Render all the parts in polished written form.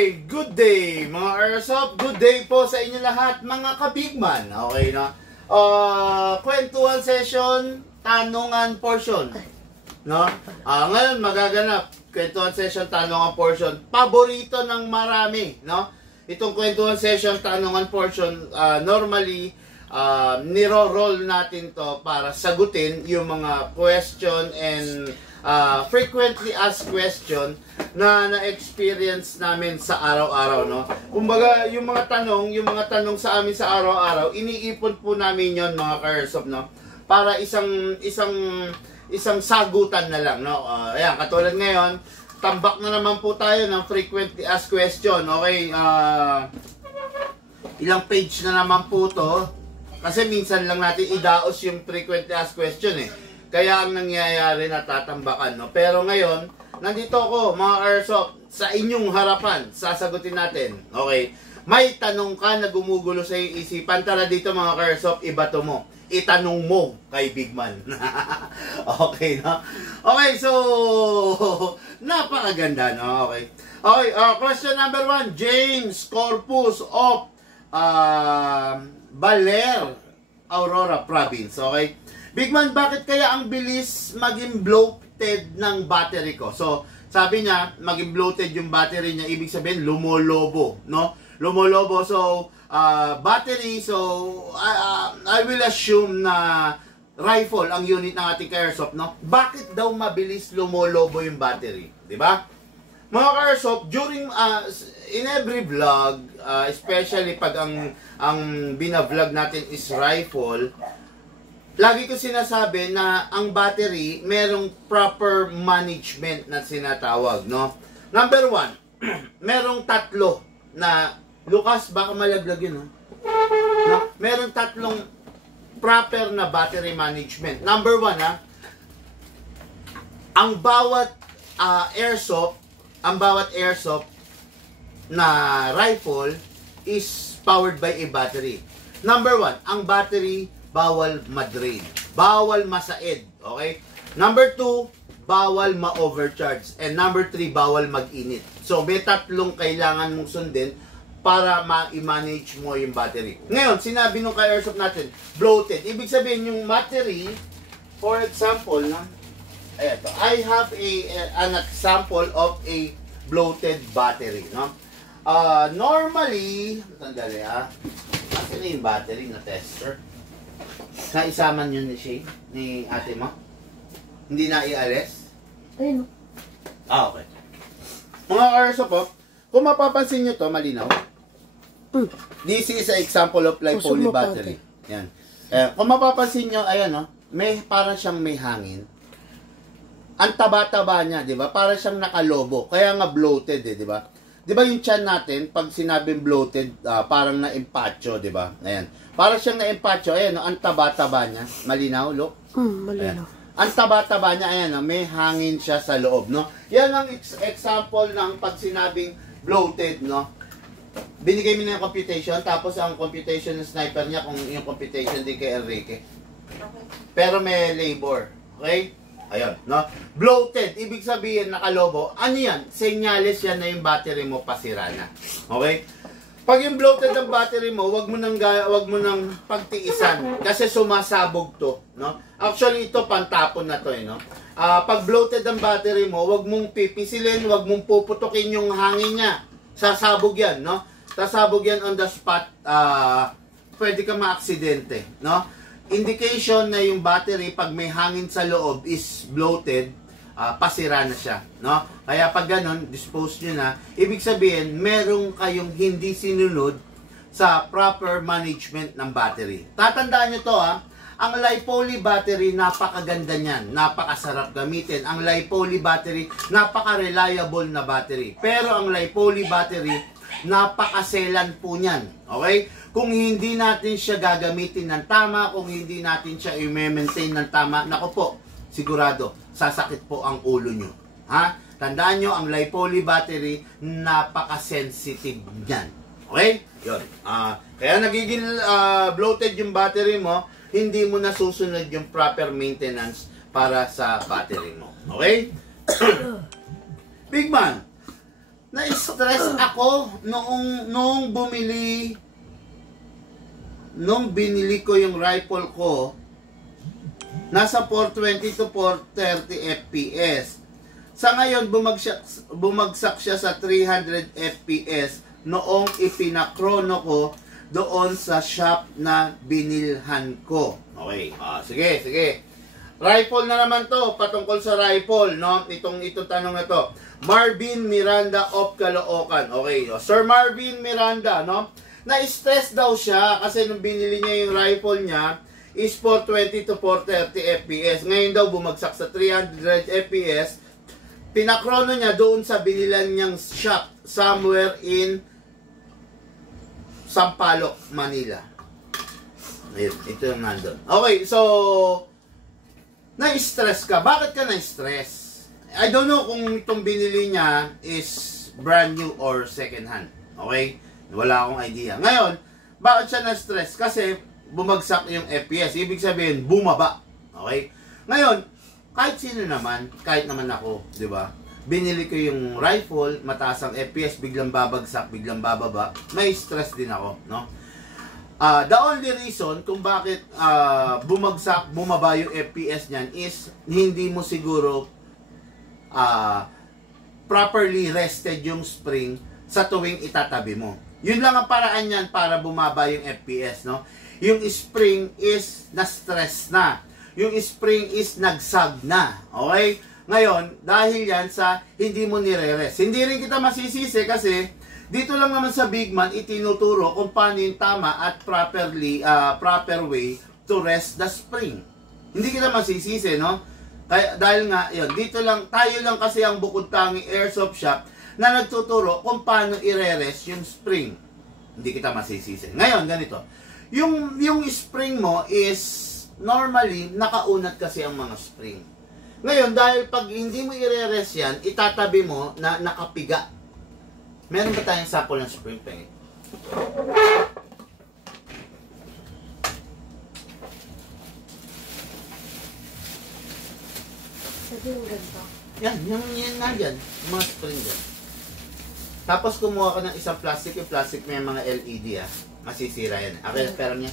Hey, good day mga Airsoft, good day po sa inyo lahat mga kabigman. Okay na? Kwentuhan session, tanungan portion. No? Ngayon magaganap kwentuhan session, tanungan portion. Paborito ng marami, no? Itong kwentuhan session, tanungan portion, normally niro-roll natin to para sagutin yung mga question and frequently asked question na na-experience namin sa araw-araw, no? Kumbaga, yung mga tanong sa amin sa araw-araw, iniipon po namin yon mga ka-Airsoft, no? Para isang sagutan na lang, no? Ayan, katulad ngayon, tambak na naman po tayo ng frequently asked question, okay? Ilang page na naman po to, kasi minsan lang natin idaos yung frequently asked question, eh. Kaya ang nangyayari na tatambakan, no? Pero ngayon, nandito ako, mga Airsoft, sa inyong harapan, sasagutin natin. Okay? May tanong ka na gumugulo sa isipan, tara dito mga Airsoft, ibato mo. Itanong mo kay Bigman. Okay, no? Okay, so, napakaganda, no? Okay. Okay, question number 1, James Corpus of Baler, Aurora Province. Okay? Bigman, bakit kaya ang bilis maging bloated ng battery ko? So, sabi niya, maging bloated yung battery niya, ibig sabihin, lumolobo, no? Lumolobo, so, battery, so, I will assume na rifle ang unit ng ating Airsoft, no? Bakit daw mabilis lumolobo yung battery? Diba? Mga Airsoft, during, in every vlog, especially pag ang binavlog natin is rifle, lagi ko sinasabi na ang battery merong proper management na sinatawag, no? Number 1, merong tatlo na, Lucas, baka malaglag yun, no? Merong tatlong proper na battery management. Number 1, ha? Ang bawat airsoft na rifle is powered by a battery. Number 1, ang battery bawal ma-drain, bawal masaid, okay? Number 2, bawal ma-overcharge, and number 3, bawal mag-init. So, may tatlong kailangan mong sundin para ma-manage mo yung battery. Ngayon, sinabi nung ka-Airsoft natin, bloated. Ibig sabihin, yung battery, for example, no? Ayan to, I have an example of a bloated battery, no? Normally, sandali ha, kasi na yung battery na tester. Naisaman yun ni Shane, ni ate mo? Hindi na ialis? Ayun. Okay. Mga Airsoft po, kung mapapansin nyo to, malinaw. This is an example of lipoly battery. Yan. Kung mapapansin nyo, ayan no, parang siyang may hangin. Ang taba-taba niya, di ba? Parang siyang nakalobo. Kaya nga bloated, di ba? Di ba yung tiyan natin, pag sinabing bloated, parang na-empacho, di ba? Ayan. Para siyang na-empacho, ayan, no? Ang taba-taba niya. Malinaw, look? Malinaw. Ayan. Ang taba-taba niya, ayan, no? May hangin siya sa loob, no? Yan ang example ng pag sinabing bloated, no? Binigay mo na yung computation, tapos ang computation ng sniper niya, kung yung computation din kay Enrique. Okay. Pero may labor, okay? Ayun, no? Bloated, ibig sabihin nakalobo. Ano yan? Senyales yan na yung battery mo pasira na. Okay? Pag yung bloated ang battery mo, wag mo nang pagtiisan kasi sumasabog to, no? Actually ito pantapon na to, no? Pag bloated ang battery mo, wag mong pipisilin, wag mong puputukin yung hangin niya. Sasabog yan, no? Sasabog yan on the spot. Pwede ka maaksidente, no? Indication na yung battery pag may hangin sa loob is bloated, pasira na siya, no? Kaya pag ganun, dispose nyo na, ibig sabihin, merong kayong hindi sinunod sa proper management ng battery. Tatandaan nyo to, ha? Ang lipoly battery, napakaganda niyan, napakasarap gamitin. Ang lipoly battery, napaka-reliable na battery. Pero ang lipoly battery, napakaselan po niyan, okay? Kung hindi natin siya gagamitin ng tama, kung hindi natin siya i-maintain ng tama, nako po, sigurado, sasakit po ang ulo nyo. Ha? Tandaan nyo, ang lipoly battery, napaka-sensitive niyan. Okay? Yun. Kaya nagiging bloated yung battery mo, hindi mo nasusunod yung proper maintenance para sa battery mo. Okay? Bigman, Na-stress ako nung binili ko yung rifle ko, nasa 420 to 430 FPS. Sa ngayon, bumagsak siya sa 300 FPS noong ipinakrono ko doon sa shop na binilhan ko. Okay, sige. Rifle na naman to, patungkol sa rifle, no? Itong tanong na to. Marvin Miranda of Caloocan. Okay, Sir Marvin Miranda, no? Na-stress daw siya kasi nung binili niya yung rifle niya is 420 to 430 FPS. Ngayon daw bumagsak sa 300 FPS. Pinakrono niya doon sa binilan niyang shop somewhere in Sampaloc, Manila. Ayun, ito yung nandun. Okay, so na-stress ka. Bakit ka na-stress? I don't know kung itong binili niya is brand new or second hand. Okay? Wala akong idea. Ngayon, bakit siya na-stress? Kasi bumagsak yung FPS. Ibig sabihin, bumaba. Okay? Ngayon, kahit sino naman, kahit naman ako, di ba? Binili ko yung rifle, mataas ang FPS, biglang babagsak, biglang bababa. May stress din ako, no? The only reason kung bakit bumaba yung FPS niyan is hindi mo siguro properly rested yung spring sa tuwing itatabi mo. Yun lang ang paraan niyan para bumaba yung FPS, no? Yung spring is na-stress na. Yung spring is nagsag na. Okay? Ngayon, dahil yan sa hindi mo nire-rest. Hindi rin kita masisisi kasi dito lang naman sa Bigman itinuturo kung paano yung tama at proper way to rest the spring. Hindi kita masisisi, no? Kaya, dahil nga, yun, dito lang, tayo lang kasi ang bukod tanging airsoft shop na nagtuturo kung paano i-rest yung spring. Hindi kita masisisi. Ngayon, ganito. Yung spring mo is normally nakaunat kasi ang mga spring. Ngayon, dahil pag hindi mo i-rest yan, itatabi mo na nakapiga. Meron ba tayong sample ng spring paint? Sabi yung ganito. Yan na dyan. Yung mga spring dyan. Tapos kumuha ka ng isang plastic. Yung plastic may mga LED masisira yan. Okay, pera niya.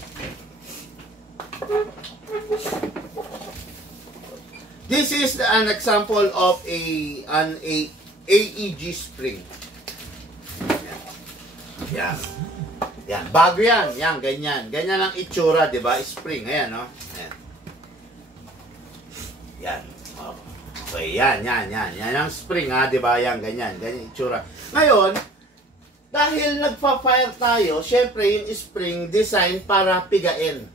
This is an example of an AEG spring. Yan. Yan. Bago yan. Yan, ganyan. Ganyan ang itsura, di ba? Spring. Ayan, no? Ayan. Yan. Okay, yan. Yan ang spring, ha? Di ba? Yan, ganyan. Ganyan itsura. Ngayon, dahil nagpa-fire tayo, syempre, yung spring design para pigain.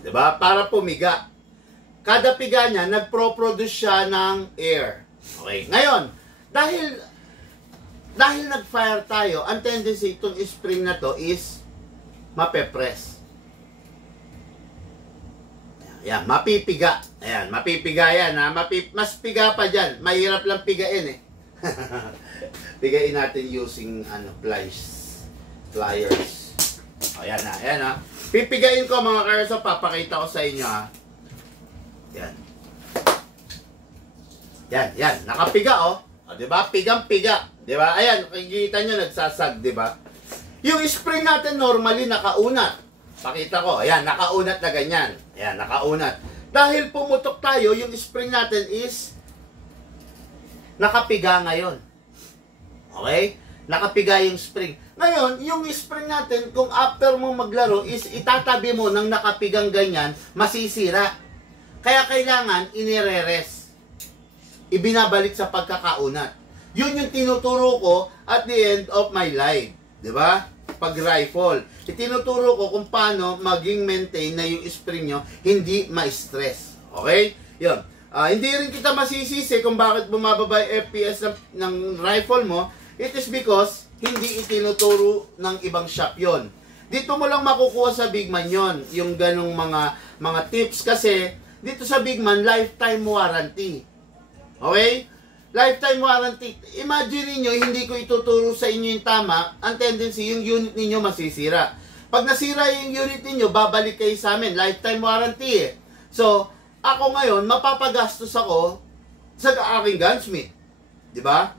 Di ba? Para pumiga. Kada piga niya, nagpro-produce siya ng air. Okay. Ngayon, dahil nag-fire tayo, ang tendency itong spring na to is mapepress. Ayan, mapipiga. Ayan, mapipiga yan. Ha? Mas piga pa dyan. Mahirap lang pigain eh. Pigain natin using pliers. Ayan na, ayan ha. Pipigain ko mga karso, papakita ko sa inyo ha. Yan. Yan. Nakapiga oh. O, diba? Pigang-piga. Diba? Ayan, kikita nyo, nagsasag, diba? Yung spring natin normally nakaunat. Pakita ko. Ayan, nakaunat na ganyan. Ayan, nakaunat. Dahil pumutok tayo, yung spring natin is nakapiga ngayon. Okay? Nakapiga yung spring. Ngayon, yung spring natin, kung after mo maglaro, is itatabi mo ng nakapigang ganyan, masisira. Kaya kailangan inire-rest. Ibinabalik sa pagkakaunat. Yun yung tinuturo ko at the end of my life. Diba? Pag rifle. Itinuturo ko kung paano maging maintain na yung spring nyo hindi ma-stress. Okay? Yun. Hindi rin kita masisisi kung bakit bumababa yung FPS ng rifle mo. It is because hindi itinuturo ng ibang shop yon. Dito mo lang makukuha sa Bigman yon. Yung ganong mga tips kasi dito sa Bigman, lifetime warranty. Okay? Lifetime warranty. Imagine niyo hindi ko ituturo sa inyo yung tama, ang tendency, yung unit niyo masisira. Pag nasira yung unit niyo, babalik kayo sa amin. Lifetime warranty eh. So, ako ngayon, mapapagastos ako sa aking gunsmith. di ba?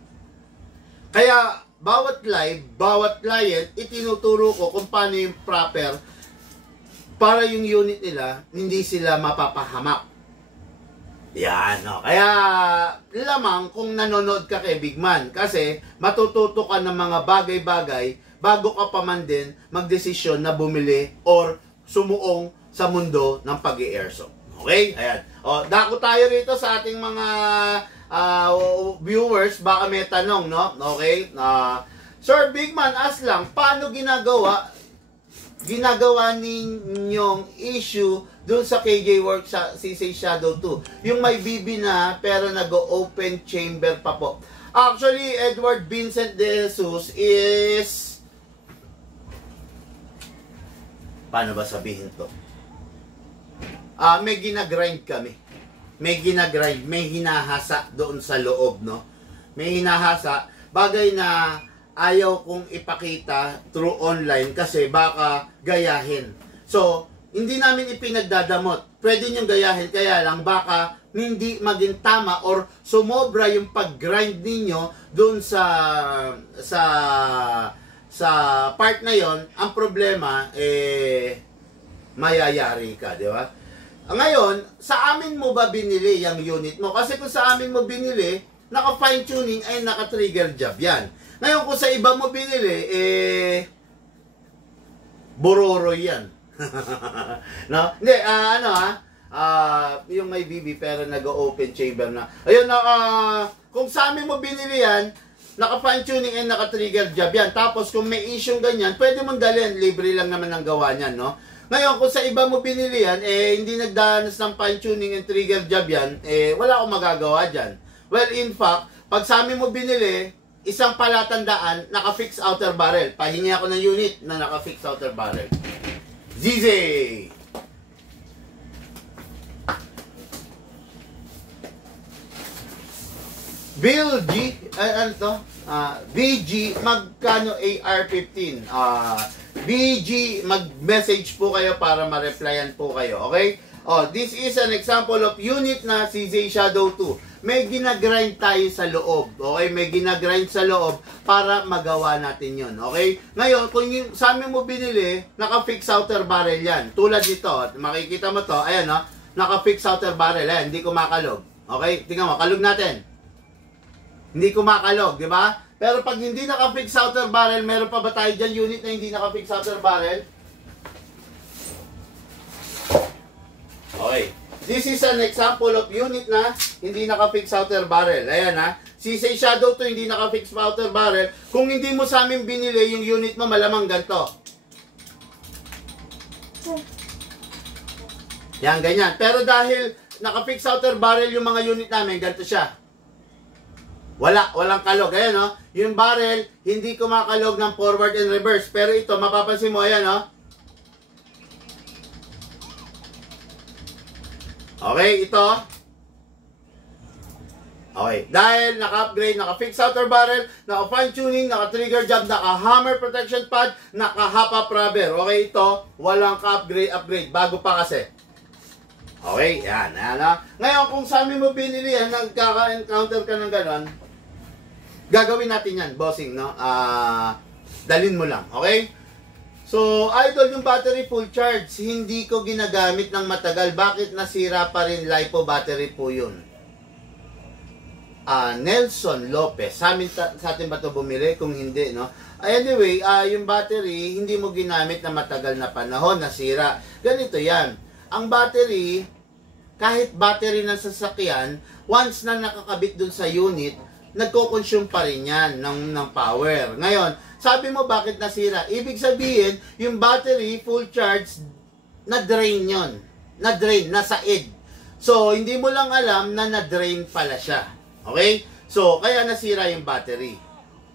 Kaya bawat live, bawat client, itinuturo ko kung paano yung proper para yung unit nila hindi sila mapapahamak. Yan, no? Kaya lamang kung nanonood ka kay Big Man kasi matututo ka ng mga bagay-bagay bago ka pa man din magdesisyon na bumili or sumuong sa mundo ng pag-i-airsoft. Okay? Ayan. O, dako tayo rito sa ating mga viewers, baka may tanong, no? Okay? Sir Big Man, ask lang, paano ginagawa ninyong issue dun sa KJ Works sa CC Shadow 2? Yung may BB na pero nag-open chamber pa po. Actually, Edward Vincent De Jesus is... Paano ba sabihin to? May ginagrind kami. May ginagrind, may hinahasa doon sa loob, no? May hinahasa, bagay na ayaw kong ipakita through online kasi baka gayahin. So, hindi namin ipinagdadamot. Pwede niyong gayahin, kaya lang baka hindi maging tama or sumobra yung pag-grind ninyo doon sa part na yon. Ang problema, mayayari ka, di ba? Ngayon, sa amin mo ba binili yung unit mo? Kasi kung sa amin mo binili, naka-fine tuning ay naka-trigger job yan. Ngayon, kung sa iba mo binili, bororo yan. No? Hindi, yung may BB pero nag-open chamber na. Ayun, kung sa amin mo binili yan, naka-fine tuning and naka-trigger job yan. Tapos kung may issue ganyan, pwede mong dalhin. Libre lang naman ang gawa niyan, no? Ngayon, kung sa iba mo binili yan, hindi nagdanas ng fine tuning and trigger job yan, wala akong magagawa dyan. Well, in fact, pag sa amin mo binili, isang palatandaan, naka-fix outer barrel. Pahingi ako ng unit na naka-fix outer barrel. ZZ! Bill G, ano to? BG, magkano AR-15? BG, mag-message po kayo para ma-replyan po kayo, okay? This is an example of unit na CZ Shadow 2. May ginagrind tayo sa loob, okay? May ginagrind sa loob para magawa natin yun, okay? Ngayon, kung yung sa amin mo binili, naka-fix outer barrel yan. Tulad nito, makikita mo to, ayan, no? Naka-fix outer barrel, ayan, hindi kumakalog. Okay? Tingnan mo, kalog natin. Hindi kumakalog, di ba? Pero pag hindi naka-fix outer barrel, meron pa ba tayo dyan unit na hindi naka-fix outer barrel? Okay. This is an example of unit na hindi naka-fix outer barrel. Ayan ha. CC Shadow 2 hindi naka-fix outer barrel. Kung hindi mo sa amin binili yung unit mo, malamang ganito. Yan, ganyan. Pero dahil naka-fix outer barrel yung mga unit namin, ganito siya. Walang kalog. Ayan, no? Yung barrel, hindi kumakalog ng forward and reverse. Pero ito, mapapansin mo, ayan, no? Okay, ito. Okay, dahil naka-upgrade, naka-fix outer barrel, naka-fine tuning, naka-trigger job, naka-hammer protection pad, naka-hop-up rubber. Okay, ito, walang ka-upgrade, bago pa kasi. Okay, yan, no? Ngayon, kung sa amin mo binili yan, nagkaka-encounter ka ng ganon, gagawin natin yan, bossing, no? Dalin mo lang, okay? So, idol, yung battery full charge, hindi ko ginagamit ng matagal. Bakit nasira pa rin? LiPo battery po yun. Nelson Lopez, sa atin ba ito bumili? Kung hindi, no? Anyway, yung battery, hindi mo ginamit na matagal na panahon, nasira. Ganito yan. Ang battery, kahit battery ng sasakyan, once na nakakabit dun sa unit, nagko-consume pa rin yan ng power. Ngayon, sabi mo bakit nasira? Ibig sabihin, yung battery, full charge, na-drain yon. Na-drain, nasa id. So, hindi mo lang alam na na-drain pala siya. Okay? So, kaya nasira yung battery.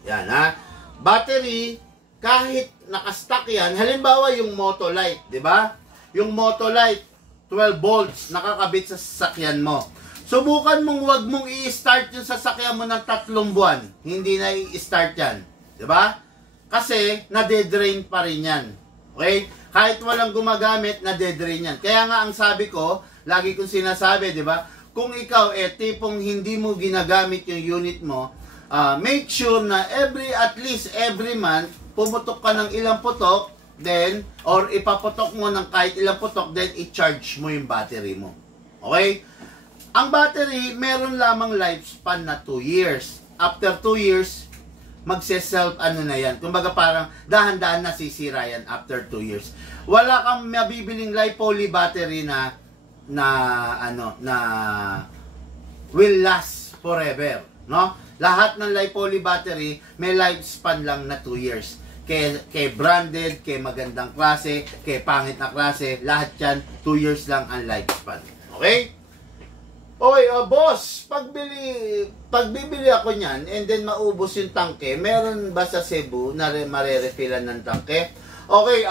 Yan, ha? Battery, kahit nakastock yan, halimbawa yung Motolight, di ba? Yung Motolight, 12 volts, nakakabit sa sasakyan mo. Subukan mong wag mong i-start yung sasakyan mo ng 3 buwan. Hindi na i-start yan. Diba? Kasi, nade-drain pa rin yan. Okay? Kahit walang gumagamit, nade-drain yan. Kaya nga ang sabi ko, lagi kong sinasabi, diba? Kung ikaw, tipong hindi mo ginagamit yung unit mo, make sure na at least every month, pumutok ka ng ilang putok, then, or ipaputok mo ng kahit ilang putok, then i-charge mo yung battery mo. Okay? Ang battery, meron lamang lifespan na 2 years. After 2 years, magse-self ano na yan. Kumbaga parang dahan-dahan na sisira yan after 2 years. Wala kang mabibiling lipo-poly battery na will last forever, no? Lahat ng lipo-poly battery may lifespan lang na 2 years. Kay branded, kay magandang klase, kay pangit na klase, lahat yan 2 years lang ang lifespan. Okay? Okay, boss, pagbibili ako niyan and then maubos yung tangke, meron ba sa Cebu na marerefillan ng tangke? Okay,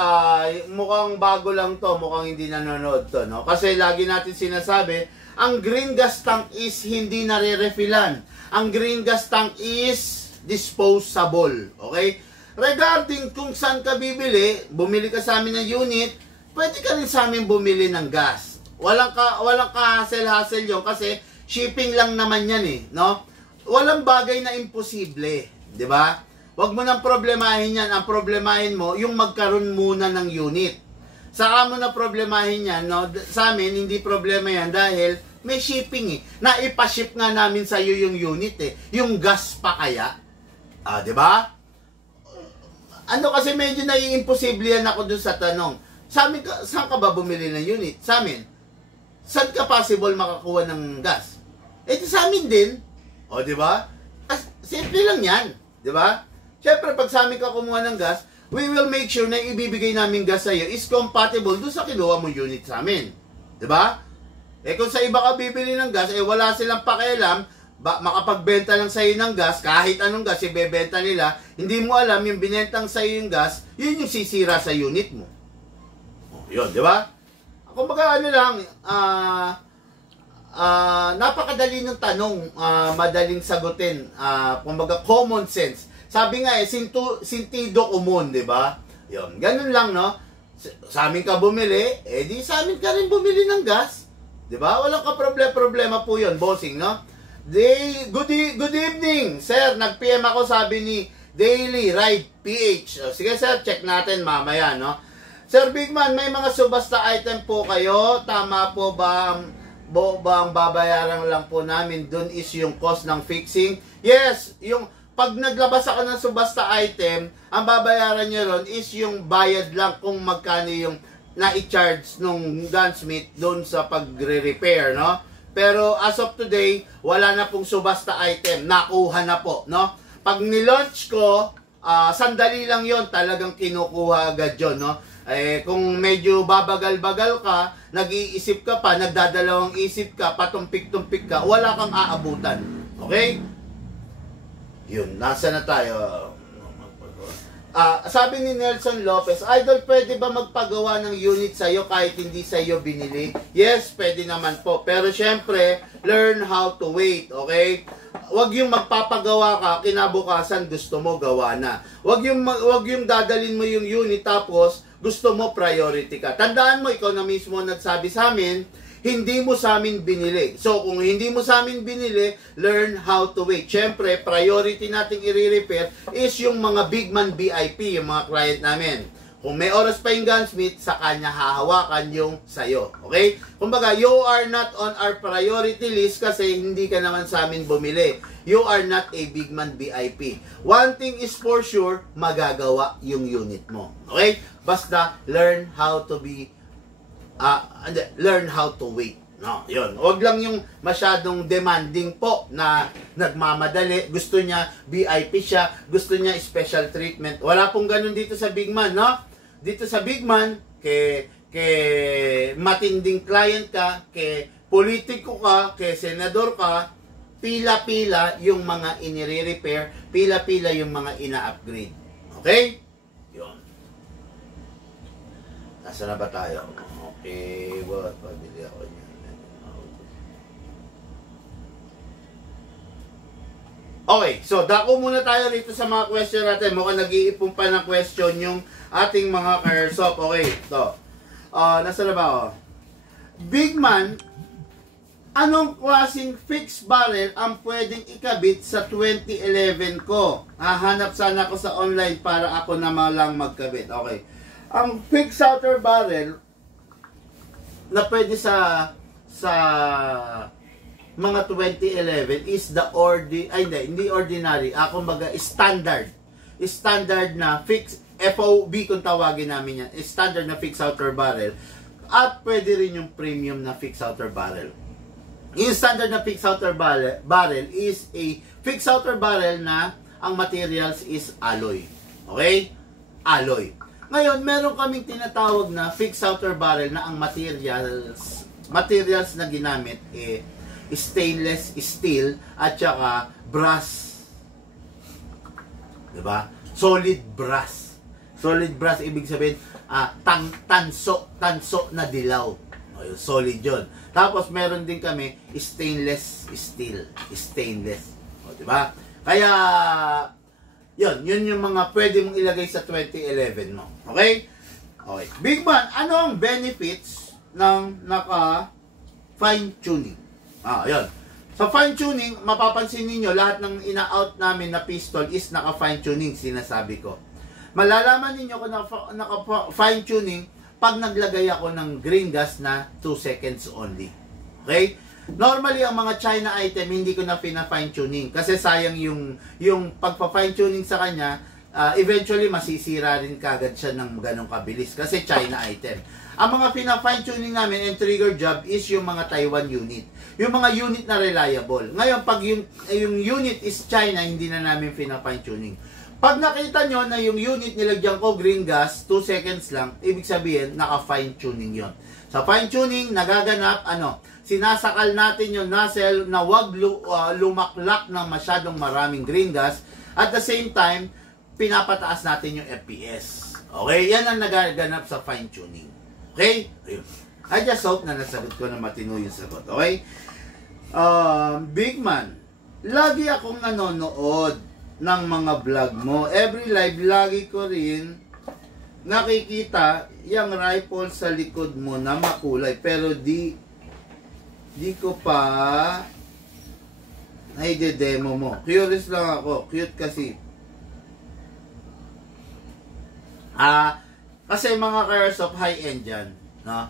mukhang bago lang to, mukhang hindi nanonood to, no? Kasi lagi natin sinasabi, ang green gas tank is hindi nare-refillan. Ang green gas tank is disposable, okay? Regarding kung saan ka bumili ka sa amin ng unit, pwede ka rin sa amin bumili ng gas. Walang ka-hassle-hassle yun kasi shipping lang naman yan eh, no? Walang bagay na imposible, di ba? Huwag mo nang problemahin yan. Ang problemahin mo, yung magkaroon muna ng unit. Saka mo na problemahin yan, no? Sa amin, hindi problema yan dahil may shipping eh. Naipaship nga namin sa iyo yung unit eh. Yung gas pa kaya. Di ba? Ano kasi medyo nai-imposible yan ako dun sa tanong. Sa amin, saan ka ba bumili ng unit? Sa amin. Saan ka possible makakuha ng gas? Di sa amin din. Di ba? Simple lang yan. Di ba? Siyempre, pag sa amin ka kumuha ng gas, we will make sure na ibibigay namin gas sa iyo is compatible doon sa kinuha mo unit sa amin. Diba? Kung sa iba ka bibili ng gas, wala silang pakialam, makapagbenta lang sa iyo ng gas, kahit anong gas ibebenta nila, hindi mo alam yung binentang sa iyo yung gas, yun yung sisira sa unit mo. Yun, diba? Kumbaga ano lang, napakadali ng tanong, madaling sagutin, kumbaga common sense. Sabi nga sentido común, di ba? Yun, ganun lang, no? Sa amin ka bumili, di sa amin ka rin bumili ng gas. Di ba? Walang problema po yun, bossing, no? Good evening, sir. Nag-PM ako, sabi ni Daily Ride PH. Sige, sir, check natin mamaya, no? Sir Bigman, may mga subasta item po kayo. Tama po ba ang babayaran lang po namin? Dun is yung cost ng fixing. Yes, yung pag naglabas ako ng subasta item, ang babayaran nyo ron is yung bayad lang kung magkano yung na-i-charge nung gunsmith doon sa pagre-repair, no? Pero as of today, wala na pong subasta item. Nakuha na po, no? Pag nilaunch ko, sandali lang yon, talagang kinukuha agad yun, no? Kung medyo babagal-bagal ka, nag-iisip ka pa, nagdadalawang isip ka, patumpik-tumpik ka, wala kang aabutan. Okay? Yun, nasa na tayo. Sabi ni Nelson Lopez, Idol, pwede ba magpagawa ng unit sa'yo kahit hindi sa'yo binili? Yes, pwede naman po. Pero syempre, learn how to wait, okay? Huwag yung magpapagawa ka, kinabukasan gusto mo gawa na. Huwag yung dadalin mo yung unit tapos gusto mo priority ka. Tandaan mo, ikaw na mismo nagsabi sa amin, hindi mo sa amin binili. So, kung hindi mo sa amin binili, learn how to wait. Siyempre, priority nating i-repair is yung mga big man VIP, yung mga client namin. Kung may oras pa yung gunsmith, sa kanya hahawakan yung sayo. Okay? Kumbaga, you are not on our priority list kasi hindi ka naman sa amin bumili. You are not a big man VIP. One thing is for sure, magagawa yung unit mo. Okay? Basta, learn how to wait. No, yun. Huwag lang yung masyadong demanding po na nagmamadali. Gusto niya VIP siya, gusto niya special treatment. Wala pong ganun dito sa Big Man, no? Dito sa Big Man, matinding client ka, politiko ka, senador ka, pila-pila yung mga inire-repair, pila-pila yung mga ina-upgrade. Okay? Yun. Nasa na ba tayo? Okay, pabili ako niyan. Okay, so dako muna tayo dito sa mga question natin. Mukhang nag-iipon pa ng question yung ating mga ka-airsoft. Okay, ito. Nasa na ba ako? Big Man, Anong klaseng fixed barrel ang pwedeng ikabit sa 2011 ko? Hahanap sana ako sa online para ako naman lang magkabit. Okay. Ang fixed outer barrel na pwede sa mga 2011 is the hindi ordinary. Kumbaga standard na fixed FOB kung tawagin namin yan. Standard na fixed outer barrel. At pwede rin yung premium na fixed outer barrel. Yung standard na fixed outer barrel is a fixed outer barrel na ang materials is alloy. Okay? Alloy. Ngayon, meron kaming tinatawag na fixed outer barrel na ang materials na ginamit stainless steel at saka brass. Diba? Solid brass. Solid brass, ibig sabihin, tanso na dilaw. Solid yun. Tapos meron din kami stainless steel. Stainless. Diba? Kaya, yun yung mga pwede mong ilagay sa 2011 mo. Okay? Okay. Big Man, ano ang benefits ng naka-fine tuning? Yun. Sa fine tuning, mapapansin niyo lahat ng ina-out namin na pistol is naka-fine tuning, sinasabi ko. Malalaman niyo kung naka-fine tuning pag naglagay ako ng green gas na 2 seconds only. Okay? Normally, ang mga China item, hindi ko na fine tuning. Kasi sayang yung pagpa-fine tuning sa kanya, eventually masisira rin kagad siya ng ganong kabilis. Kasi China item. Ang mga fine tuning namin and trigger job is yung mga Taiwan unit. Yung mga unit na reliable. Ngayon, pag yung unit is China, hindi na namin fine tuning. Pag nakita nyo na yung unit nilagyan ko green gas, 2 seconds lang, ibig sabihin, naka-fine tuning yon. Sa fine tuning, nagaganap, sinasakal natin yung nozzle na wag lumaklak ng masyadong maraming green gas. At the same time, pinapataas natin yung FPS. Okay? Yan ang nagaganap sa fine tuning. Okay? Ayun. I just hope na nasagot ko na matino yung sagot. Okay? Big Man, lagi akong nanonood ng mga vlog mo. Every live, lagi ko rin nakikita yung rifle sa likod mo na makulay. Pero di ko pa naide-demo mo. Curious lang ako. Cute kasi. Kasi mga ka-airsoft high-end yan. No?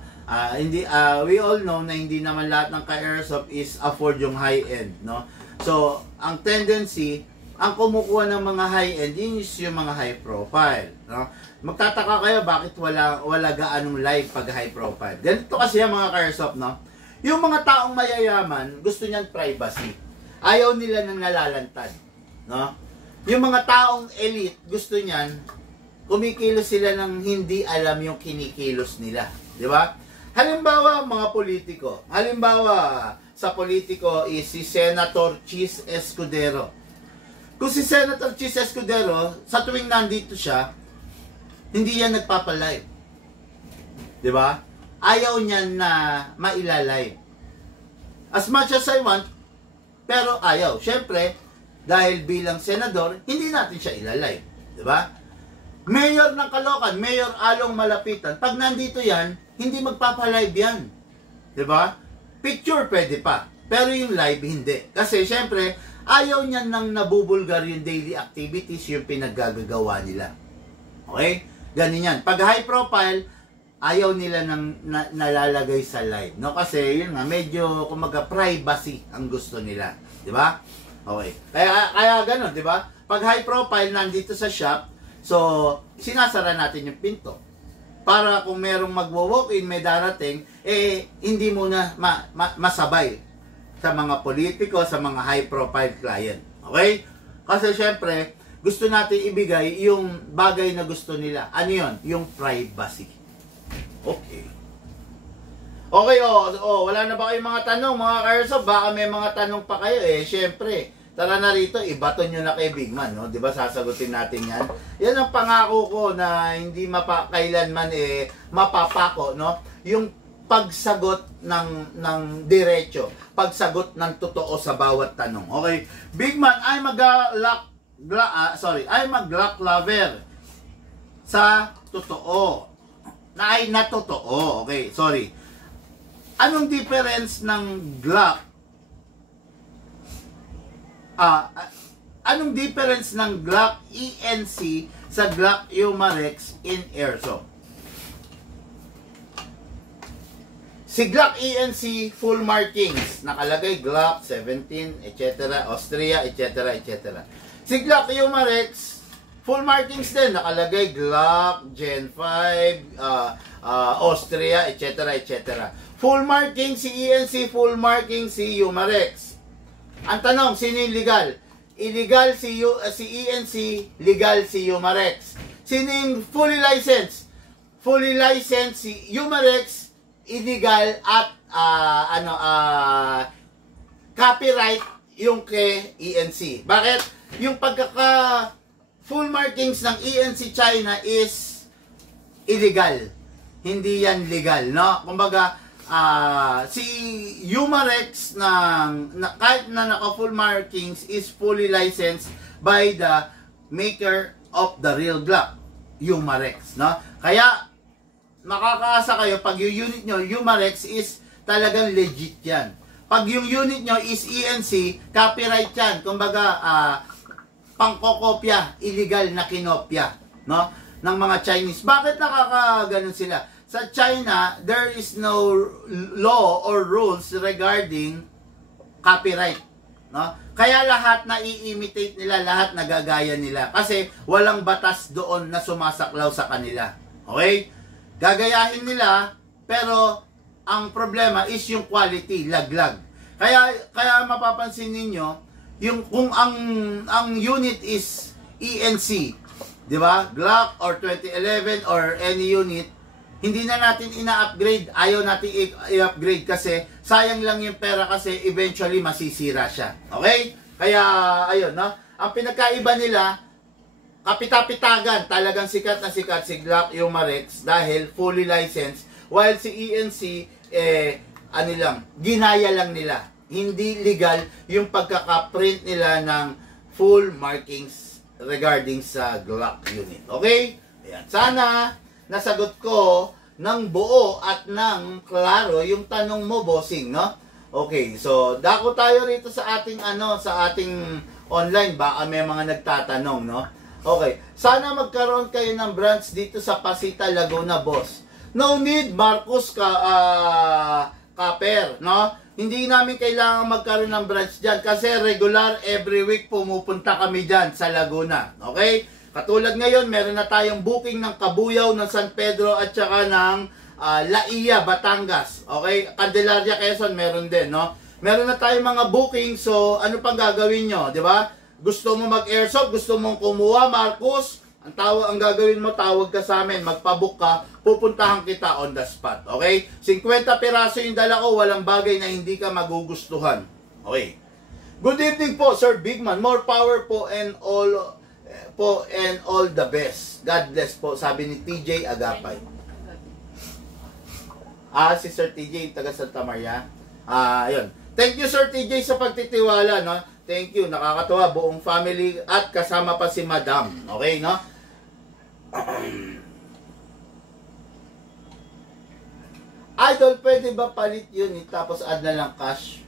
We all know na hindi naman lahat ng ka-airsoft is afford yung high-end. No? So, ang tendency, ang kumukuha ng mga high-end, yun is yung mga high profile. No? Magtataka kayo bakit wala gaanong live pag high profile. Ganito kasi yung mga ka-airsoft, no? Yung mga taong mayayaman, gusto niyan privacy. Ayaw nila ng nalalantad. No? Yung mga taong elite, gusto niyan, kumikilos sila ng hindi alam yung kinikilos nila. Di ba? Halimbawa, mga politiko. Halimbawa, sa politiko is si Senator Chis Escudero. Kung si Senator Chis Escudero, sa tuwing nandito siya, hindi yan nagpapalive. Di ba? Ayaw niya na mailalive. As much as I want, pero ayaw. Siyempre, dahil bilang senador, hindi natin siya ilalive. Di ba? Mayor ng Caloocan, Mayor Along Malapitan, pag nandito yan, hindi magpapalive yan. Di ba? Picture pwede pa. Pero yung live, hindi. Kasi siyempre, ayaw niya nang nabubulgar yung daily activities, yung pinaggagawa nila. Okay? Ganun yan. Pag high profile, ayaw nila nang nalalagay sa live. No? Kasi, yun nga, medyo, kumaga, privacy ang gusto nila. Di ba? Okay. Kaya ganun, di ba? Pag high profile, nandito sa shop, so, sinasara natin yung pinto. Para kung merong magwo-walk-in, may darating, hindi muna masabay sa mga politiko, sa mga high-profile client. Okay? Kasi syempre, gusto natin ibigay yung bagay na gusto nila. Ano yun? Yung privacy. Okay. Okay, wala na ba kayong mga tanong, mga ka-airsoft? Baka may mga tanong pa kayo syempre. Tara na rito, ibaton nyo na kay Big Man, no? Diba sasagutin natin yan? Yan ang pangako ko na hindi kailanman mapapako, no? Yung pagsagot ng diretso, pagsagot ng totoo sa bawat tanong. Okay? Big Man, I'm a Glock lover sa totoo. Na totoo. Okay, sorry. Anong difference ng Glock? Anong difference ng Glock ENC sa Glock Umarex in Airsoft? Si Glock ENC full markings, nakalagay Glock 17, etc., Austria, etc., etc. Si Glock Umarex full markings din, nakalagay Glock Gen 5, Austria, etc., etc. Full marking si ENC, full marking si Umarex. Ang tanong, sino yung legal? Illegal si ENC, legal si Umarex. Sino yung fully licensed? Fully licensed si Umarex, illegal at copyright yung kay ENC. Bakit? Yung pagkaka full markings ng ENC China is illegal. Hindi yan legal, no? Kumbaga, si Umarex kahit na naka full markings is fully licensed by the maker of the real Glock, Umarex, no? Kaya makakaasa kayo pag yung unit nyo, Umarex, is talagang legit yan. Pag yung unit nyo is ENC, copyright yan. Kumbaga, pangkokopya, illegal na kinopya, no? Ng mga Chinese. Bakit nakakaganon sila? Sa China, there is no law or rules regarding copyright, no? Kaya lahat na i-imitate nila, lahat nagagaya nila. Kasi walang batas doon na sumasaklaw sa kanila. Okay? Gagayahin nila, pero ang problema is yung quality, laglag. Kaya mapapansin ninyo, yung kung ang unit is ENC, di ba? Glock or 2011 or any unit, hindi na natin ina-upgrade, ayaw natin i-upgrade kasi sayang lang yung pera kasi eventually masisira siya. Okay? Kaya ayun, no? Ang pinagkaiba nila, kapitapitagan, talagang sikat na sikat si Glock Umarex dahil fully licensed, while si ENC ginaya lang nila. Hindi legal yung pagkaka-print nila ng full markings regarding sa Glock unit. Okay? Ayan. Sana nasagot ko ng buo at ng klaro yung tanong mo, bossing, no? Okay, so dako tayo rito sa ating online, baka may mga nagtatanong, no? Okay, sana magkaroon kayo ng branch dito sa Pasita, Laguna, boss. No need, Marcos Kaper, no? Hindi namin kailangan magkaroon ng branch dyan kasi regular every week pumupunta kami dyan sa Laguna. Okay? Katulad ngayon, meron na tayong booking ng Kabuyaw, ng San Pedro at saka ng Laia, Batangas. Okay? Candelaria, Quezon, meron din, no? Meron na tayong mga booking, so ano pang gagawin nyo, di ba? Gusto mo mag-airsoft, gusto mong kumuha, Marcos, ang gagawin mo, tawag ka sa amin, magpabook ka, pupuntahan kita on the spot. Okay? 50 piraso yung dala ko, walang bagay na hindi ka magugustuhan. Okay. Good evening po, Sir Bigman. More power po and all the best. God bless po, sabi ni TJ Agapay. Si Sir TJ, taga Santa Maria. Ayun. Thank you, Sir TJ, sa pagtitiwala, no? Thank you, nakakatuwa, buong family at kasama pa si Madam. Okay, no? Idol, pwede ba palit unit tapos add na lang cash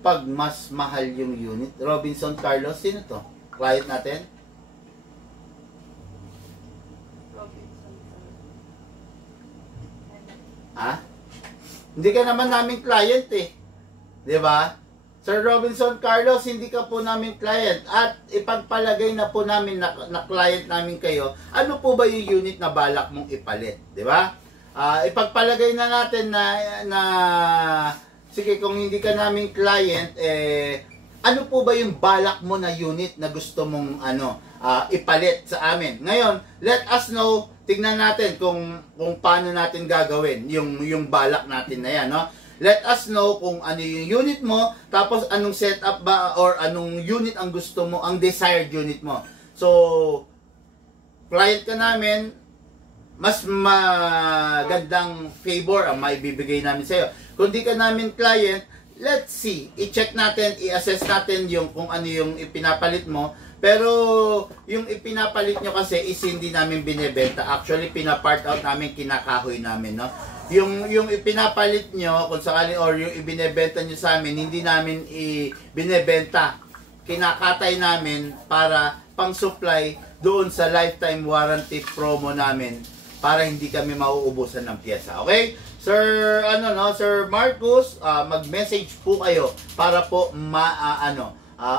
pag mas mahal yung unit? Robinson Carlos, sino to? Client natin? Hindi ka naman namin client eh. Di ba? Sir Robinson Carlos, hindi ka po namin client at ipagpalagay na po namin na client namin kayo. Ano po ba yung unit na balak mong ipalit? Di ba? Ipagpalagay na natin na sige, kung hindi ka namin client, ano po ba yung balak mo na unit na gusto mong ipalit sa amin? Ngayon, let us know, tignan natin kung paano natin gagawin yung balak natin na yan, no? Let us know kung ano yung unit mo, tapos anong setup ba or anong unit ang gusto mo, ang desired unit mo. So, client ka namin, mas magandang favor ang maibibigay namin sa'yo. Kung di ka namin client, let's see, i-check natin, i-assess natin yung kung ano yung ipinapalit mo. Pero yung ipinapalit nyo kasi is hindi namin binebenta. Actually, pinapart out namin, kinakahoy namin, no? yung ipinapalit nyo, kung sakali, or yung ibinebenta nyo sa amin, hindi namin ibinebenta. Kinakatay namin para pang-supply doon sa lifetime warranty promo namin para hindi kami mauubusan ng pyesa. Okay? Sir, Sir Marcus, mag-message po kayo para po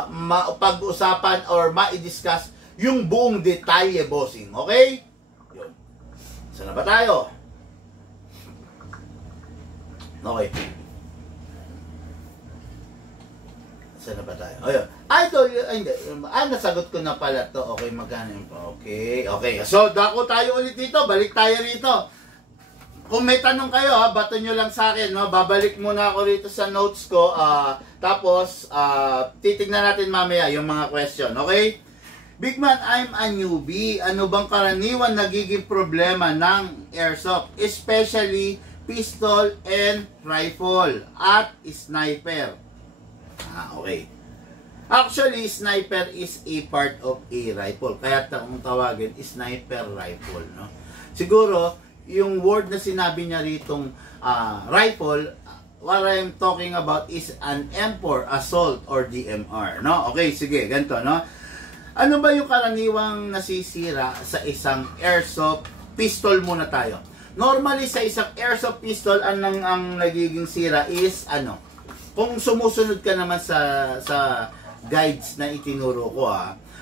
mapag-usapan or ma-discuss yung buong detalye, bossing. Okay? Yun. Saan na ba tayo? Okay. Saan na ba tayo? Ayun. Idol, hindi. Nasagot ko na pala to. Okay, magkano yun? Okay. So, dako tayo ulit dito. Balik tayo rito. Kung may tanong kayo, bato nyo lang sa akin. No? Babalik muna ako rito sa notes ko. Tapos, titignan natin mamaya yung mga question. Okay? Big man, I'm a newbie. Ano bang karaniwan nagiging problema ng airsoft? Especially pistol and rifle at sniper. Okay. Actually, sniper is a part of a rifle. Kaya kung tawagin, sniper rifle. No? Siguro, yung word na sinabi niya ritong rifle, what I'm talking about is an M4 assault or DMR. No? Okay, sige, ganito. No? Ano ba yung karaniwang nasisira sa isang airsoft pistol muna tayo? Normally, sa isang airsoft pistol, ang nagiging sira is, kung sumusunod ka naman sa guides na itinuro ko,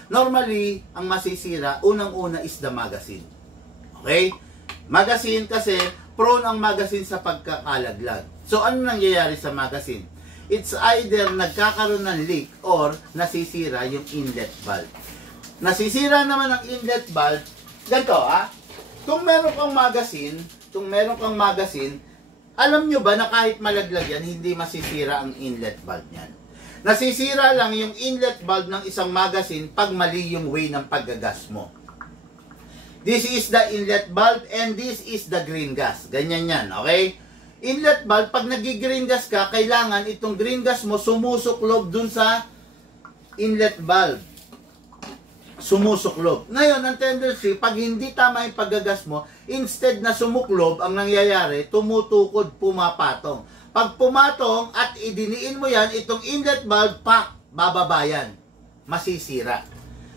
normally, ang masisira, unang-una is the magazine. Okay? Magazine kasi, prone ang magazine sa pagkakalaglag. So, ano nangyayari sa magazine? It's either nagkakaroon ng leak or nasisira yung inlet valve. Nasisira naman ang inlet valve, ganito, Kung meron kang magazine, alam nyo ba na kahit malaglag yan, hindi masisira ang inlet valve niyan. Nasisira lang yung inlet valve ng isang magazine pag mali yung way ng paggagas mo. This is the inlet valve and this is the green gas. Ganyan yan, okay? Inlet valve, pag nag-green gas ka, kailangan itong green gas mo sumusuklob dun sa inlet valve. Sumusuklob. Ngayon, ang tendency, pag hindi tama yung paggagas mo, instead na sumuklob, ang nangyayari, tumutukod, pumapatong. Pag pumatong at idiniin mo yan, itong inlet valve, bababa yan. Masisira.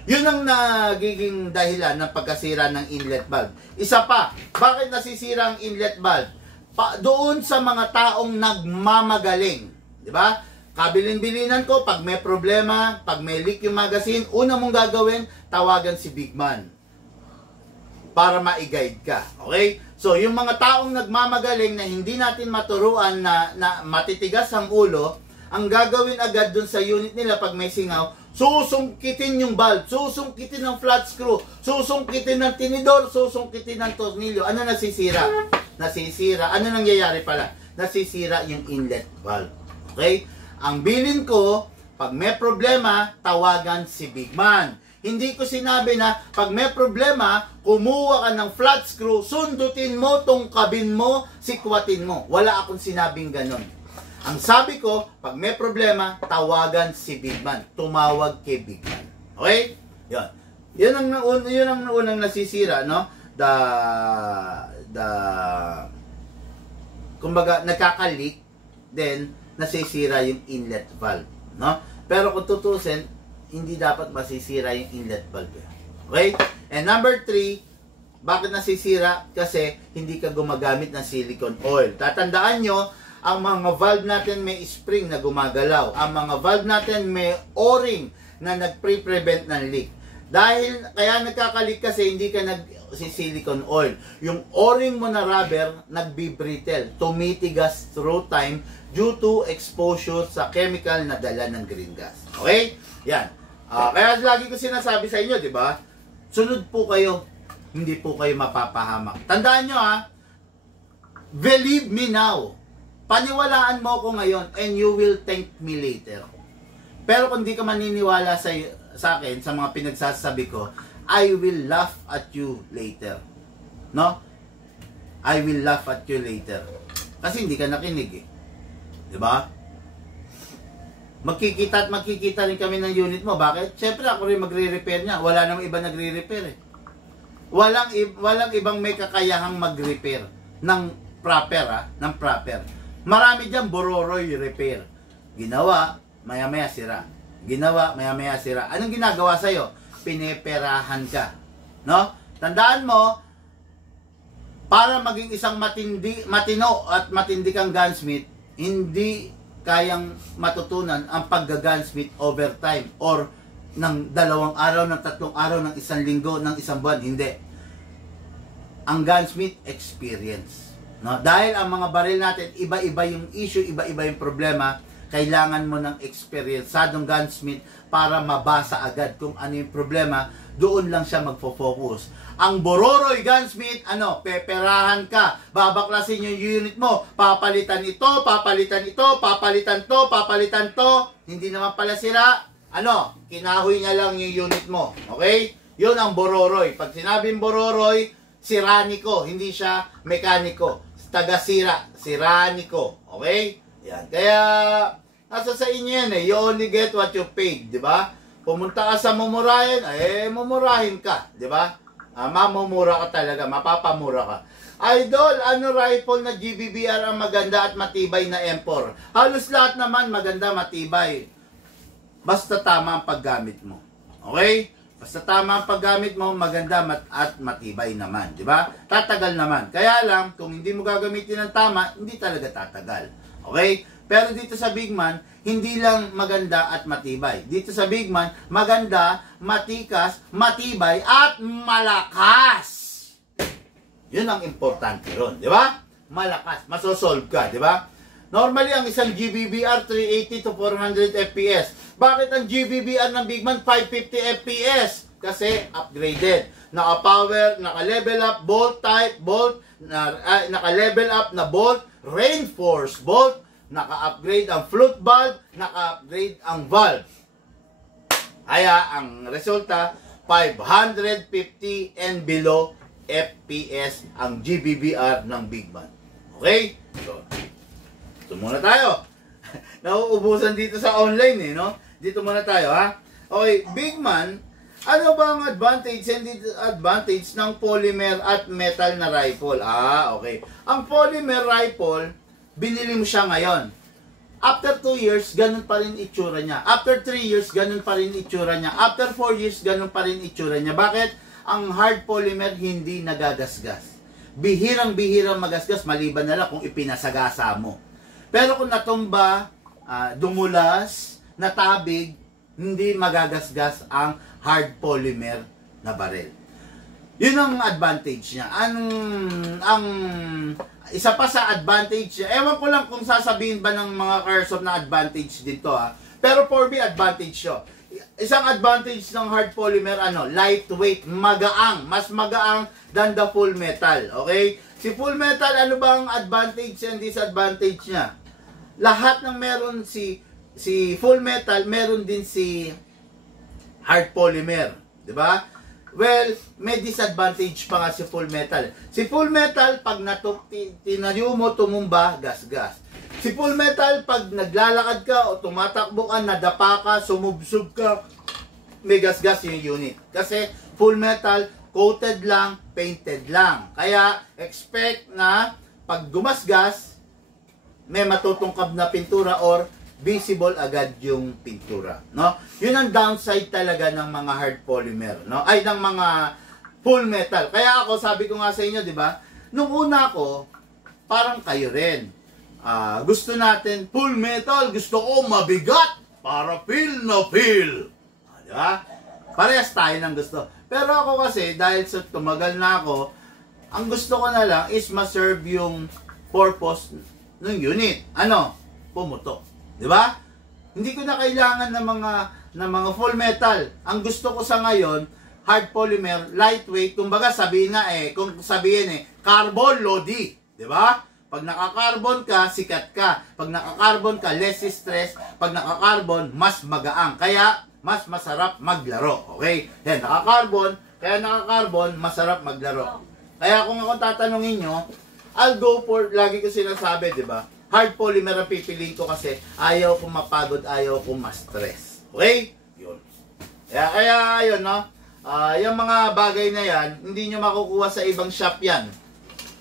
Yun ang nagiging dahilan ng pagkasira ng inlet valve. Isa pa, bakit nasisira ang inlet valve? Doon sa mga taong nagmamagaling. Diba? Kabilin-bilinan ko, pag may problema, pag may leak yung magazine, una mong gagawin, tawagan si Big Man para ma-guide ka. Okay? So, yung mga taong nagmamagaling na hindi natin maturuan na matitigas ang ulo, ang gagawin agad dun sa unit nila pag may singaw, susungkitin yung valve, susungkitin ng flat screw, susungkitin ng tinidor, susungkitin ng tornilyo. Ano nasisira? Nasisira. Ano nangyayari pala? Nasisira yung inlet valve. Okay? Ang bilin ko, pag may problema, tawagan si Big Man. Hindi ko sinabi na pag may problema, kumuha ka ng flat screw, sundutin mo, tungkabin mo, sikwatin mo. Wala akong sinabing ganon. Ang sabi ko, pag may problema, tawagan si Big Man. Tumawag kay Big Man. Okay? Yun. Yun ang unang nasisira, no? Kumbaga, nagkakalik, then, nasisira yung inlet valve, no? Pero kung tutusin, hindi dapat masisira yung inlet valve. Okay? And number 3, bakit nasisira? Kasi hindi ka gumagamit ng silicone oil. Tatandaan nyo, ang mga valve natin may spring na gumagalaw. Ang mga valve natin may o-ring na nag-prevent ng leak. Dahil, kaya nagkakalik kasi hindi ka nag-silicone oil. Yung o-ring mo na rubber, nagbi-brittle, tumitigas through time due to exposure sa chemical na dala ng green gas. Okay? Yan. Kaya lagi ko sinasabi sa inyo, di ba? Sunod po kayo, hindi po kayo mapapahamak. Tandaan nyo believe me now. Paniwalaan mo ko ngayon and you will thank me later. Pero kung di ka maniniwala sa akin, sa mga pinagsasabi ko, I will laugh at you later. No? I will laugh at you later. Kasi hindi ka nakinig eh. Diba? Magkikita at magkikita rin kami ng unit mo. Bakit? Siyempre ako rin magre-repair niya. Wala namang iba nagre-repair eh. Walang ibang may kakayahang mag-repair ng proper ng proper. Marami diyan bororoy repair. Ginawa, maya-maya sira. Ginawa, maya-maya sira. Anong ginagawa sa iyo? Pineperahan ka. No? Tandaan mo, para maging isang matino at matindi kang gunsmith, hindi kayang matutunan ang pagga-gunsmith overtime or ng 2 araw, ng 3 araw, ng 1 linggo, ng 1 buwan. Hindi. Ang gunsmith experience. No? Dahil ang mga baril natin, iba-iba yung issue, iba-iba yung problema, kailangan mo ng experienceadong gunsmith para mabasa agad kung ano yung problema, doon lang siya magfo-focus. Ang bororoy gunsmith, peperahan ka, babaklasin yung unit mo, papalitan ito, papalitan ito, papalitan to, papalitan to, hindi naman pala sira, kinahoy niya lang yung unit mo. Okay? Yun ang bororoy. Pag sinabing bororoy, siraniko, hindi siya mekaniko. Taga-sira, siraniko. Okay? Yan. Kaya, nasa sa inyo yan eh. You only get what you paid, di ba? Pumunta ka sa mumurahin, mumurahin ka, di ba? Mamumura ka talaga, mapapamura ka. Idol, rifle na GBBR ang maganda at matibay na M4? Halos lahat naman maganda, matibay. Basta tama ang paggamit mo. Okay? Basta tama ang paggamit mo, maganda at matibay naman, di ba? Tatagal naman. Kaya lang, kung hindi mo gagamitin ng tama, hindi talaga tatagal. Okay? Pero dito sa Bigman, hindi lang maganda at matibay. Dito sa Bigman, maganda, matikas, matibay, at malakas. Yun ang importante ron, di ba? Malakas, masosolve ka, di ba? Normally, ang isang GBBR 380 to 400 FPS. Bakit ang GBBR ng Bigman 550 FPS? Kasi upgraded. Naka-power, naka-level up, bolt type, bolt, naka-level up na bolt, reinforced bolt, naka-upgrade ang float valve, naka-upgrade ang valve. Kaya, ang resulta, 550 and below FPS ang GBBR ng Bigman. Okay? So, ito muna tayo. Nauubusan dito sa online no? Dito muna tayo, ha? Okay, Bigman, ano ba ang advantage and disadvantage ng polymer at metal na rifle? Okay. Ang polymer rifle, binili mo siya ngayon. After 2 years, ganun pa rin itsura niya. After 3 years, ganun pa rin itsura niya. After 4 years, ganun pa rin itsura niya. Bakit? Ang hard polymer hindi nagagasgas. Bihirang-bihirang magasgas, maliban na lang kung ipinasagasa mo. Pero kung natumba, dumulas, natabig, hindi magagasgas ang hard polymer na baril. Yun ang advantage niya. Ang isa pa sa advantage niya, ewan ko lang kung sasabihin ba ng mga Carson na advantage dito pero for me, advantage siya. Isang advantage ng hard polymer, lightweight, magaang, mas magaang than the full metal. Okay? Si full metal, ano ba ang advantage and disadvantage niya? Lahat ng meron si full metal, meron din si hard polymer, 'di ba? Well, may disadvantage pa nga si full metal. Si full metal, pag tinayo mo, tumumba, gas-gas. Si full metal, pag naglalakad ka o tumatakbo ka, nadapa ka, sumubsob ka, may gas-gas yung unit. Kasi full metal, coated lang, painted lang. Kaya, expect na pag gumasgas, may matutungkab na pintura or visible agad yung pintura, no? Yun ang downside talaga ng mga hard polymer, no? Ay, ng mga full metal. Kaya ako, sabi ko nga sa inyo, di ba? Nung una ko, parang kayo rin. Gusto natin full metal, gusto ko mabigat para feel na feel. Di ba? Parehas tayo ng gusto. Pero ako kasi, dahil sa tumagal na ako, ang gusto ko na lang is ma-serve yung purpose ng unit. Pumutok. Di ba? Hindi ko na kailangan ng mga full metal. Ang gusto ko sa ngayon, hard polymer, lightweight, kumbaga sabihin carbon lodi. Di ba? Pag naka-carbon ka, sikat ka. Pag naka-carbon ka, less stress. Pag naka-carbon, mas magaang. Kaya, mas masarap maglaro. Okay? Yan, naka-carbon, masarap maglaro. Kaya kung ako tatanungin nyo, I'll go for, lagi ko sinasabi, di ba? Hard polymer ang pipiliin ko kasi ayaw kong mapagod, ayaw kong ma-stress. Okay? Yun. Kaya yun, no? Yung mga bagay na yan, hindi nyo makukuha sa ibang shop yan.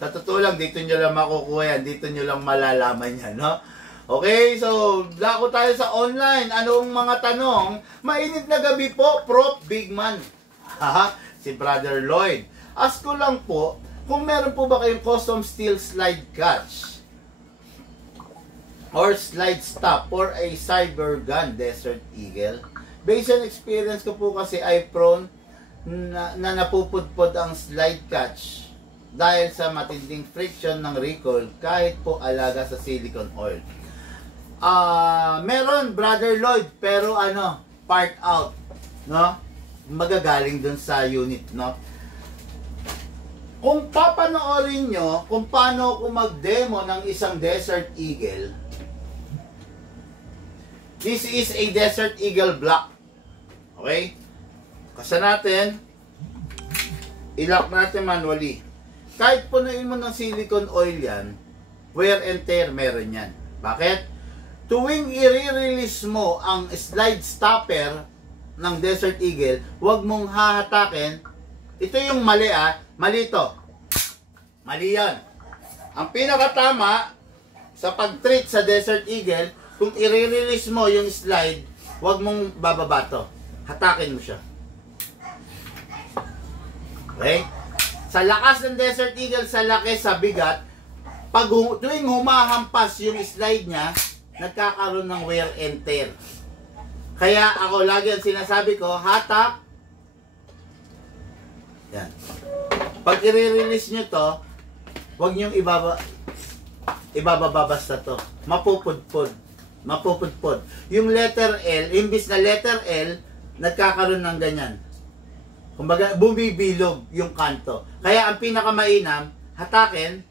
Sa totoo lang, dito nyo lang makukuha yan. Dito nyo lang malalaman yan, no? Okay, so, dako tayo sa online. Anong mga tanong? Mainit na gabi po, Prof. Bigman. Si Brother Lloyd. Ask ko lang po, kung meron po ba kayong custom steel slide catch or slide stop for a cyber gun Desert Eagle? Based on experience ko po kasi ay prone na napupudpod ang slide catch dahil sa matinding friction ng recoil kahit po alaga sa silicone oil. Meron, Brother Lloyd, pero part out, no? Magagaling dun sa unit, no? Kung papanoorin nyo kung paano ako mag-demo ng isang Desert Eagle, this is a Desert Eagle block. Okay? Kasa natin, i-lock natin manually. Kahit punuin mo ng silicone oil yan, wear and tear meron yan. Bakit? Tuwing i-release mo ang slide stopper ng Desert Eagle, huwag mong hahatakin. Ito yung mali mali ito. Mali yan. Ang pinakatama sa pag-treat sa Desert Eagle, kung i-release mo yung slide, huwag mong bababa to. Hatakin mo siya. Okay? Sa lakas ng Desert Eagle, sa laki, sa bigat, pag tuwing humahampas yung slide niya, nagkakaroon ng wear and tear. Kaya ako lagi ang sinasabi ko, hatak. Yan. Pag i-release nyo to, huwag nyo ibababa basta to. Mapupudpud. Mapupudpud. Yung letter L, imbis na letter L, nagkakaroon ng ganyan. Kumbaga, bumibilog yung kanto. Kaya ang pinakamainam, hatakin,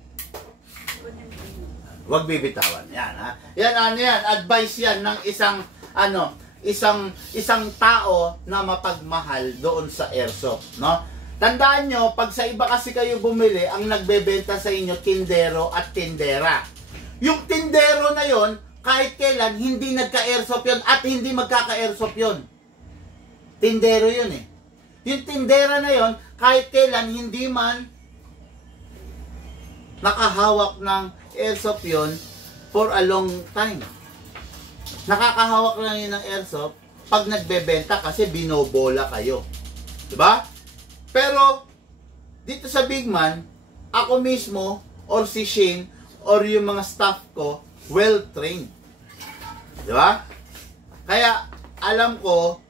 huwag bibitawan. Yan, ha? Yan, yan. Advice yan ng isang tao na mapagmahal doon sa airsoft, no? Tandaan nyo, pag sa iba kasi kayo bumili, ang nagbebenta sa inyo, tindero at tindera. Yung tindero na yon, kahit kailan, hindi nagka-airsoft yun at hindi magkaka-airsoft yun. Tindero yun eh. Yung tindera na yon, kahit kailan, hindi man nakahawak ng airsoft yun for a long time. Nakakahawak lang yun ng airsoft pag nagbebenta kasi binobola kayo. Diba? Pero, dito sa Bigman, ako mismo, or si Shane, or yung mga staff ko, well-trained. Diba? Kaya, alam ko,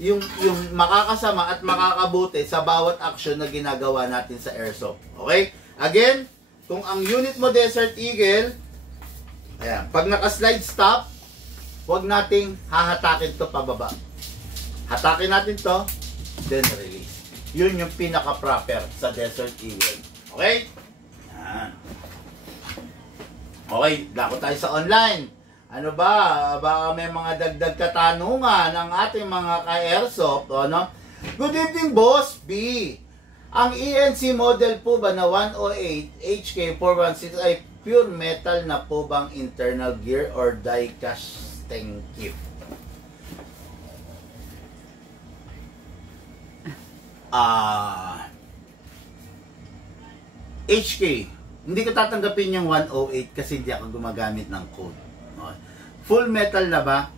yung makakasama at makakabuti sa bawat action na ginagawa natin sa airsoft. Okay? Again, kung ang unit mo Desert Eagle, ayan, pag naka-slide stop, huwag nating hahatakin to pababa. Hatakin natin to, then release. Yun yung pinaka-proper sa Desert Eagle. Okay? Yan. Okay, dako tayo sa online. Ano ba? Baka may mga dagdag katanungan ang ating mga ka-airsoft. Ano? Good evening, Boss B. Ang ENC model po ba na 108 HK416 ay pure metal na po bang internal gear or die casting kit? HK, hindi ko tatanggapin yung 108 kasi hindi ako gumagamit ng code. Full metal na ba?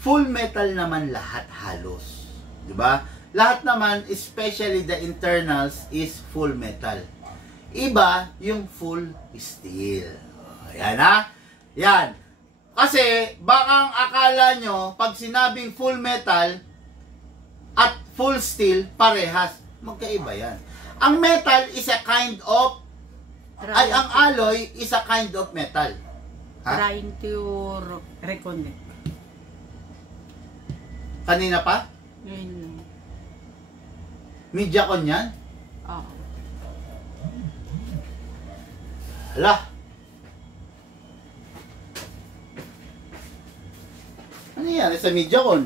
Full metal naman lahat halos. Diba? Lahat naman, especially the internals, is full metal. Iba yung full steel. Yan ha? Yan. Kasi, baka akala nyo, pag sinabing full metal at full steel, parehas. Magkaiba yan. Ang metal is a kind of, ang alloy is a kind of metal. Trying to reconnect. Kanina pa? Yun. Mediacon yan? Oo. Hala. Ano yan? Sa Mediacon?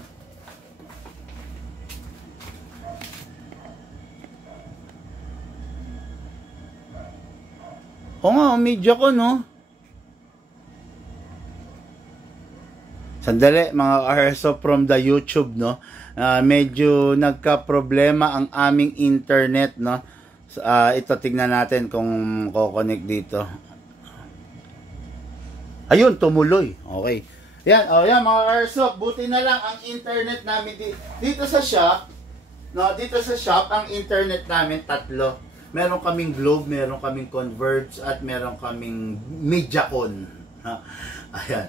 Oo nga, Mediacon, no? Sandali, mga airsoft from the YouTube, no? Medyo nagka-problema ang aming internet, no? Ito, tignan natin kung ko-connect dito. Ayun, tumuloy. Okay. Yan, yan mga Airsoft, buti na lang ang internet namin dito sa shop. No, dito sa shop, ang internet namin tatlo. Meron kaming Globe, meron kaming Converge, at meron kaming Mediacon. Ayan.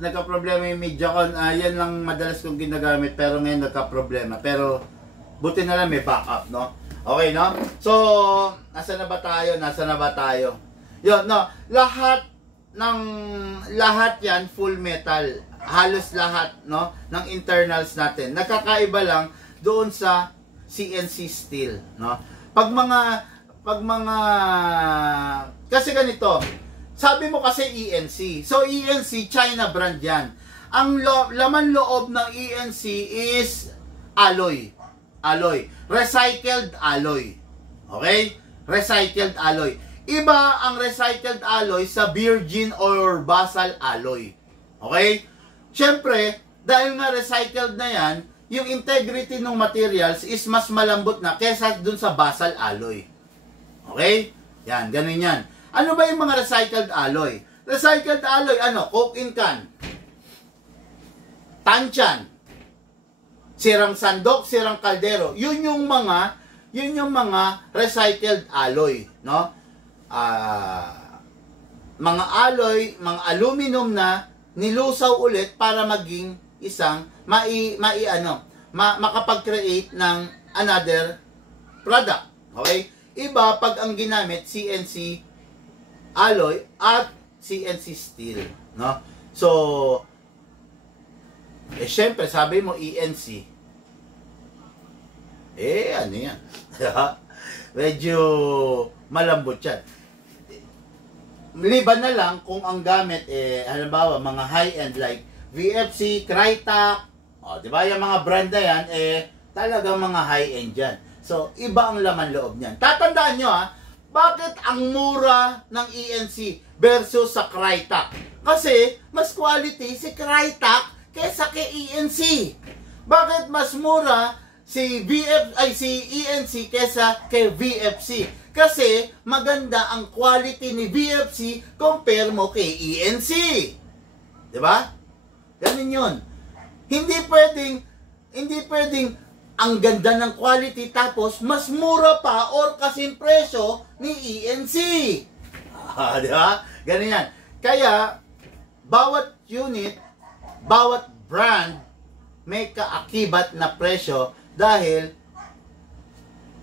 Nagka-problema yung Mediacon. Yan lang madalas kong ginagamit, pero ngayon nagka-problema. Pero buti na lang may backup, no? Okay, no? So, nasa na ba tayo? Yun, no? Lahat yan full metal. Halos lahat, no? Ng internals natin. Nakakaiba lang doon sa CNC steel, no? Pag mga kasi ganito, sabi mo kasi ENC. So, ENC, China brand yan. Ang laman loob ng ENC is alloy. Recycled alloy. Okay? Recycled alloy. Iba ang recycled alloy sa virgin or basal alloy. Okay? Siyempre, dahil nga recycled na yan, yung integrity ng materials is mas malambot na kesa dun sa basal alloy. Okay? Yan, ganun yan. Ano ba yung mga recycled alloy? Recycled alloy, coke in can, tanchan, sirang sandok, sirang kaldero. Yun yung mga recycled alloy, no? Mga alloy, mga aluminum na nilusaw ulit para maging isang makapag-create ng another product. Okay? Iba pag ang ginamit CNC alloy at CNC steel, no? So, syempre, sabi mo ENC. Ano yan? Medyo malambot yan. Liban na lang kung ang gamit, halimbawa, mga high-end like VFC, Crytek, di ba? Yung mga brand na yan, talagang mga high-end yan. So, iba ang laman loob niyan. Tatandaan nyo, bakit ang mura ng ENC versus sa Crytek? Kasi, mas quality si Crytek kesa kay ENC. Bakit mas mura si ENC kesa kay VFC? Kasi maganda ang quality ni VFC compare mo kay ENC. 'Di ba? Ganun 'yon. Hindi pwedeng ang ganda ng quality tapos mas mura pa or kasing presyo ni ENC. Di ba? Ganun yan. Kaya bawat unit, bawat brand may kaakibat na presyo dahil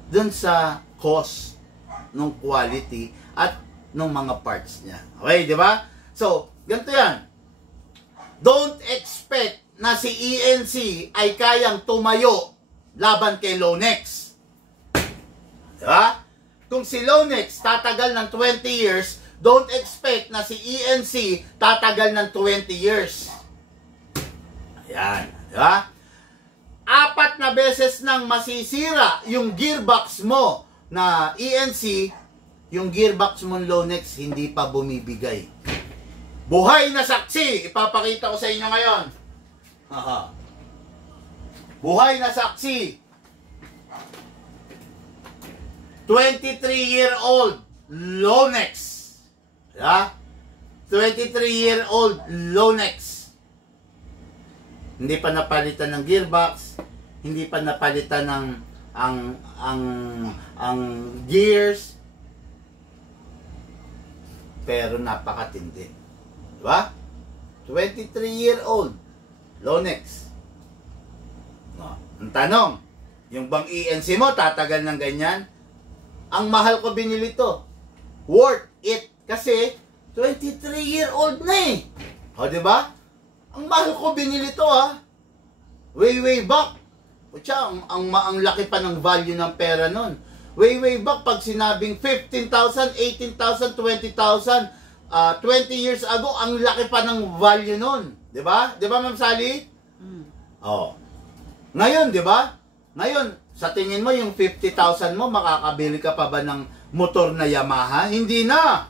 dun sa cost ng quality at ng mga parts niya. Okay, di ba? So, ganito yan. Don't expect na si ENC ay kayang tumayo laban kay Lonex. Di ba? Kung si Lonex tatagal ng 20 years, don't expect na si ENC tatagal ng 20 years. Ayan. Di ba? 4 na beses nang masisira yung gearbox mo na ENC, yung gearbox mo Lonex hindi pa bumibigay. Buhay na saksi, ipapakita ko sa inyo ngayon. Buhay na saksi. 23-year-old Lonex. Yeah? 23-year-old Lonex. Hindi pa napalitan ng gearbox, hindi pa napalitan ng ang gears, pero napakatindi. Diba? 23-year-old Lonex. No. Ang tanong, yung bang ENC mo tatagal ng ganyan? Ang mahal ko binili to. Worth it. Kasi 23-year-old na eh. O, diba? Ang mahal ko binili to way back. Pucha, ang laki pa ng value ng pera nun. Way back, pag sinabing 15,000, 18,000, 20,000, 20 years ago, ang laki pa ng value nun. Diba? Diba, Ma'am Sally? Oh. Ngayon, diba? Ngayon, sa tingin mo, yung 50,000 mo, makakabili ka pa ba ng motor na Yamaha? Hindi na.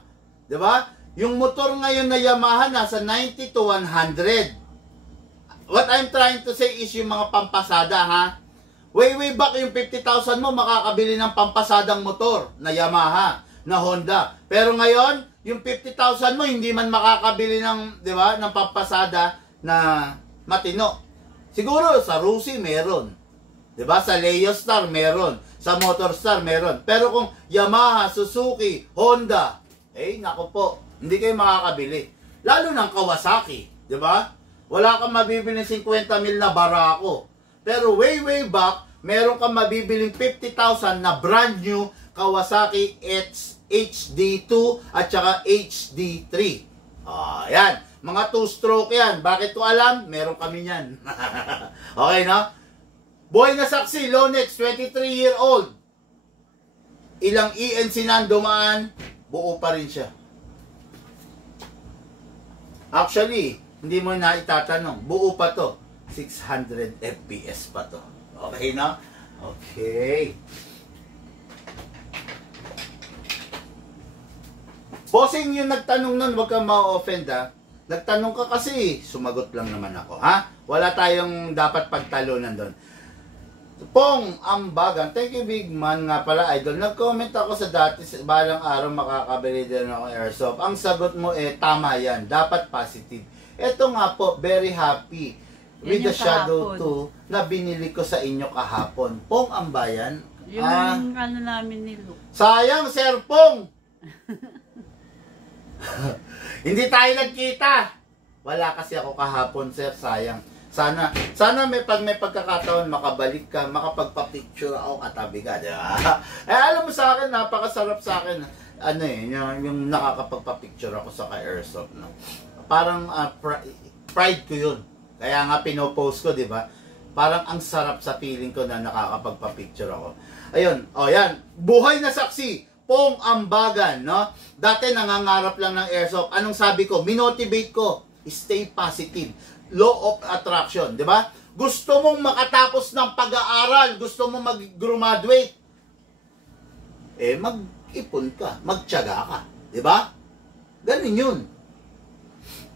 Diba? Yung motor ngayon na Yamaha, nasa 90 to 100. What I'm trying to say is yung mga pampasada, ha? Way back yung 50,000 mo, makakabili ng pampasadang motor na Yamaha, na Honda. Pero ngayon, yung 50,000 mo, hindi man makakabili ng, di ba, ng pampasada na matino. Siguro, sa Rusi, meron. Di ba? Sa Leo Star, meron. Sa Motor Star, meron. Pero kung Yamaha, Suzuki, Honda, naku po, hindi kayo makakabili. Lalo ng Kawasaki, di ba? Wala kang mabibili 50,000 na Barako. Pero way back, meron kang mabibiling 50,000 na brand new Kawasaki HD2 at saka HD3. Yan. Mga 2-stroke yan. Bakit ko alam? Meron kami yan. Okay, no? Buhay na saksi, Lonex, 23-year-old. Ilang ENC na dumaan, buo pa rin siya. Actually, hindi mo na itatanong. Buo pa to. 600 FPS pa to. Okay, no? Okay. Bossing yung nagtanong nun, wag kang ma-offend ha. Nagtanong ka kasi, sumagot lang naman ako, ha? Wala tayong dapat pagtalunan doon. Pong Ambagan, thank you big man nga pala idol. Nag-comment ako sa dati, balang araw makakabili din ako airsoft. Ang sagot mo tama yan, dapat positive. Ito nga po, very happy with the Shadow 2 na binili ko sa inyo kahapon. Pong Ambayan. Yung ano namin ni Luke. Sayang, Sir Pong! Hindi tayo nagkita. Wala kasi ako kahapon, sir. Sayang. Sana may pagkakataon makabalik ka, makapagpa-picture ako katabi ka, di ba? Alam mo sa akin, napakasarap sa akin. Yung nakakapagpa-picture ako sa airsoft, no? Parang pride ko yun. Kaya nga pinopost ko, di ba? Parang ang sarap sa feeling ko na nakakapagpa-picture ako. Ayun, yan. Buhay na saksi. Pong Ambagan, no? Dati nangangarap lang ng airsoft. Anong sabi ko? Minotivate ko. Stay positive. Law of attraction, di ba? Gusto mong makatapos ng pag-aaral, gusto mong mag-graduate, mag-ipon ka, magtiyaga ka, di ba? Ganun yun.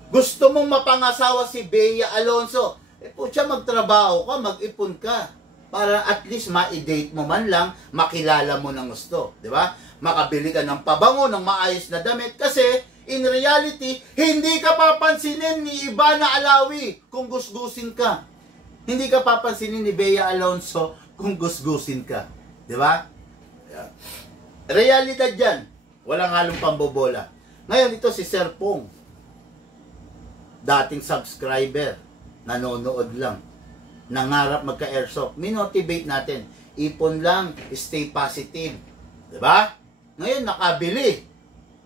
Gusto mong mapangasawa si Bea Alonso, putya, magtrabaho ka, mag-ipon ka, para at least ma-date mo man lang, makilala mo ng gusto, di ba? Makabili ka ng pabango, ng maayos na damit, kasi in reality, hindi ka papansinin ni Ivana Alawi kung gusgusin ka. Hindi ka papansinin ni Bea Alonso kung gusgusin ka. Di ba? Yeah. Realidad yan. Walang halong pambobola. Ngayon, ito si Sir Pong. Dating subscriber. Nanonood lang. Nangarap magka-airsoft. Minotivate natin. Ipon lang. Stay positive. Di ba? Ngayon, nakabili.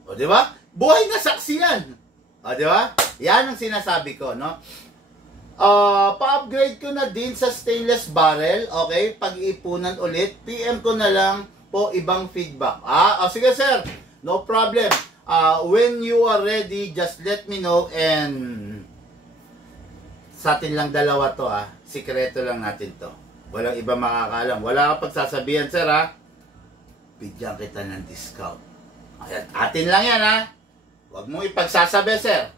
O, di ba? Buhay na saksi yan. O, di ba? Yan ang sinasabi ko, no? Pa-upgrade ko na din sa stainless barrel. Okay? Pag-iipunan ulit. PM ko na lang po ibang feedback. Sige, sir. No problem. When you are ready, just let me know and sa atin lang dalawa to, Sikreto lang natin to. Walang iba makakaalam. Wala kang pagsasabihan, sir, bigyan kita ng discount. Ayan, atin lang yan, Huwag mo ipagsasabi, sir.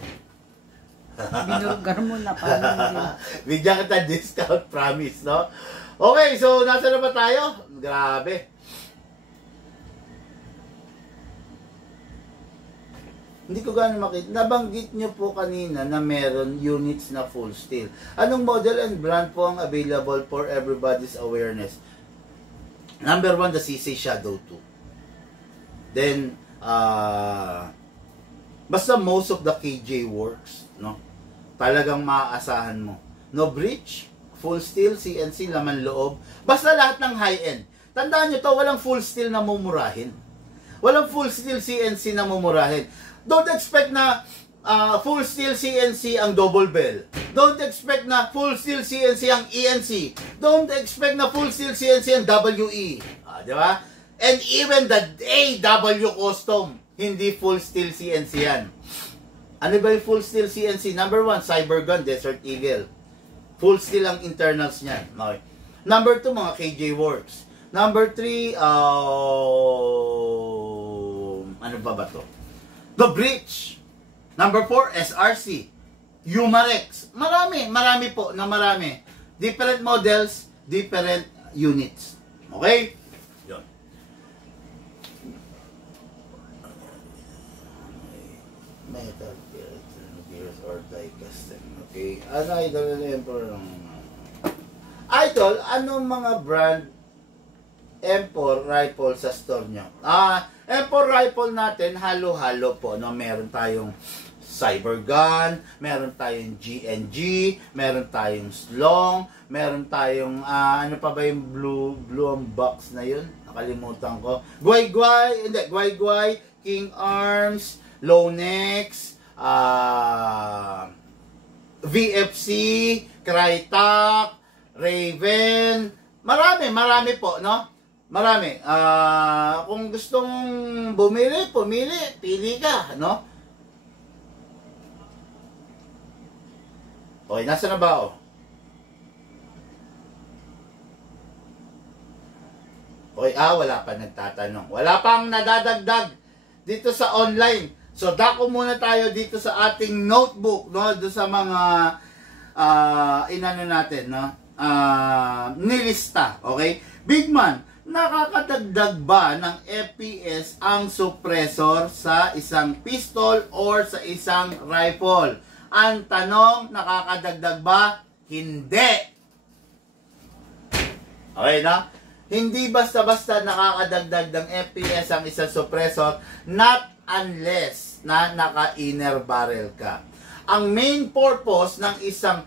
Binurgar mo na pa. Bigyan kita discount, promise, no? Okay, so nasa na ba tayo? Grabe. Hindi ko gano'n makita. Nabanggit nyo po kanina na meron units na full steel. Anong model and brand po ang available for everybody's awareness? Number 1, the CC Shadow 2. Then, basta most of the KJ works, no? Talagang maaasahan mo. No breach, full steel, CNC, laman loob. Basta lahat ng high-end. Tandaan nyo to, walang full steel na mumurahin. Walang full steel CNC na mumurahin. Don't expect na full steel CNC ang double bell. Don't expect na full steel CNC ang ENC. Don't expect na full steel CNC ang WE. Di ba? And even the AW custom, hindi full steel CNC yan. Ano ba yung full steel CNC? Number 1, Cybergun, Desert Eagle. Full steel ang internals niyan. Okay. Number 2, mga KJ Works. Number 3, ano ba to? The Breach. Number 4, SRC. Humarex. Marami po na marami. Different models, different units. Okay? Yun. Metal gears or die casting. Okay? Ano idol na Emperor? Idol, anong mga brand M4 rifle sa store nyo? M4 rifle natin, halo-halo po. No? Meron tayong Cyber Gun, meron tayong GNG, meron tayong Slong, meron tayong, ano pa ba yung blue box na yun? Nakalimutan ko. Guay-guay, King Arms, Lonex, VFC, Crytek, Raven, marami po, no? Marami. Kung gustong bumili, pili ka, no? Okay, nasa na ba, oh? Okay, wala pa nagtatanong. Wala pang nadadagdag dito sa online. So, dako muna tayo dito sa ating notebook, no? Doon sa mga inano natin, no? Nilista, okay? Big man, nakakadagdag ba ng FPS ang suppressor sa isang pistol or sa isang rifle? Ang tanong, nakakadagdag ba? Hindi. Okay na? Hindi basta-basta nakakadagdag ng FPS ang isang suppressor, not unless na naka-inner barrel ka. Ang main purpose ng isang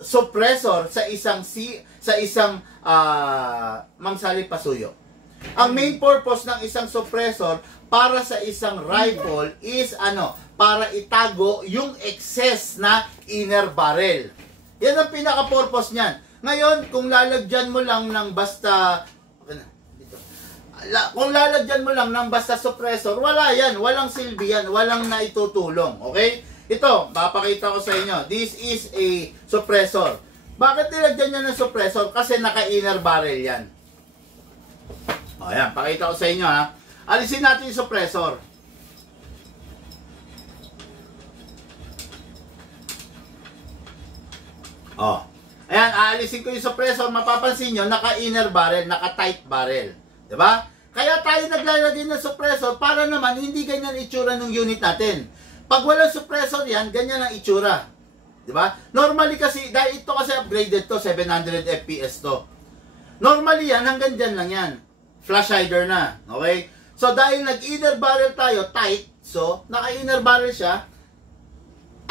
suppressor sa isang Ma'am Sally Pasuyo. Ang main purpose ng isang suppressor para sa isang rifle is para itago yung excess na inner barrel. Yan ang pinaka-purpose niyan. Ngayon, kung lalagyan mo lang ng basta suppressor, wala yan, walang silbi yan, walang naitutulong, okay? Ito, papakita ko sa inyo. This is a suppressor. Bakit nilagyan niya ng suppressor? Kasi naka-inner barrel yan. O, yan, pakita ko sa inyo, ha. Alisin natin yung suppressor. O. Ayan, aalisin ko yung suppressor. Mapapansin nyo, naka-inner barrel, naka-tight barrel. Diba? Kaya tayo naglalagay ng suppressor para naman hindi ganyan itsura ng unit natin. Pag walang suppressor yan, ganyan ang itsura. Diba? Normally kasi, dahil ito kasi upgraded to, 700 FPS to. Normally yan, hanggang dyan lang yan. Flash hider na. Okay? So, dahil nag-inner barrel tayo, tight, so, naka-inner barrel siya,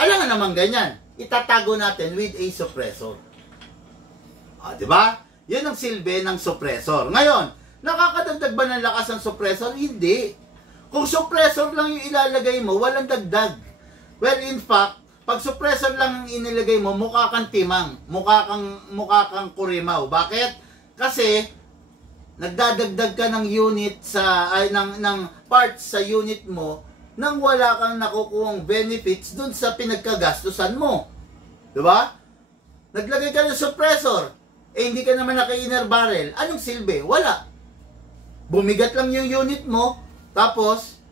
alangan naman ganyan. Itatago natin with a suppressor. Diba? Yan ang silbi ng suppressor. Ngayon, nakakadagdag ba ng lakas ng suppressor? Hindi. Kung suppressor lang yung ilalagay mo, walang dagdag. Well, in fact, pag suppressor lang yung inilagay mo, mukha kang timang. Mukha kang kurimaw. Bakit? Kasi, nagdadagdag ka ng unit ng parts sa unit mo nang wala kang nakukuhang benefits dun sa pinagkagastusan mo. Diba? Naglagay ka ng suppressor, hindi ka naman naka-inner barrel. Anong silbi? Wala. Bumigat lang yung unit mo, tapos,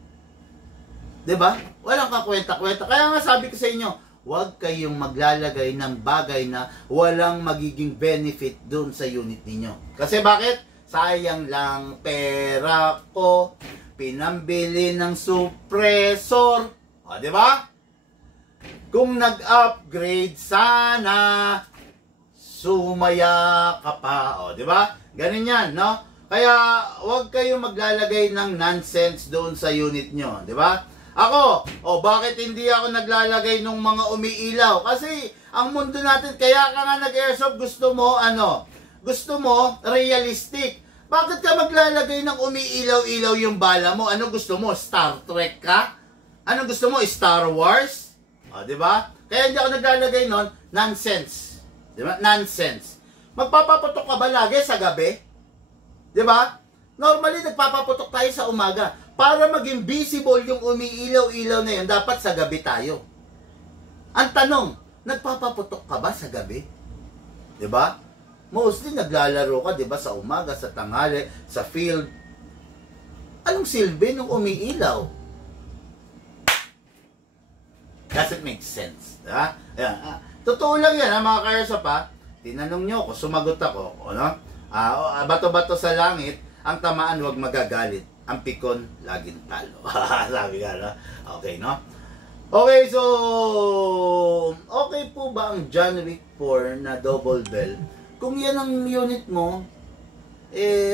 diba? Walang kakwenta-kwenta. Kaya nga sabi ko sa inyo, huwag kayong maglalagay ng bagay na walang magiging benefit dun sa unit ninyo. Kasi bakit? Sayang lang pera ko, pinambili ng suppressor. O, diba? Kung nag-upgrade sana, sumaya ka pa. O, diba? Ganun yan, no? Kaya, huwag kayong maglalagay ng nonsense doon sa unit nyo. Diba? Ako, bakit hindi ako naglalagay ng mga umiilaw? Kasi, ang mundo natin, kaya ka nga nag-airsoft, gusto mo realistic. Bakit ka maglalagay ng umiilaw-ilaw yung bala mo? Ano gusto mo? Star Trek ka? Ano gusto mo? Star Wars? Diba? Kaya hindi ako naglalagay nun, nonsense. Diba? Nonsense. Magpapaputok ka ba lagi sa gabi? Diba? Normally, nagpapaputok tayo sa umaga. Para maging visible yung umiilaw-ilaw na yun, dapat sa gabi tayo. Ang tanong, nagpapaputok ka ba sa gabi? Diba? Mostly, naglalaro ka, diba? Sa umaga, sa tanghali, sa field. Anong silbi nung umiilaw? Doesn't make sense. Diba? Ayan. Totoo lang yan, mga ka-airsoft, ha? Tinanong nyo ako, sumagot ako. Ano? Bato-bato sa langit, ang tamaan wag magagalit. Ang pikon, laging talo. Sabi nga, no? Okay, no? Okay, so, okay po ba ang John Wick 4 na double bell? Kung yan ang unit mo,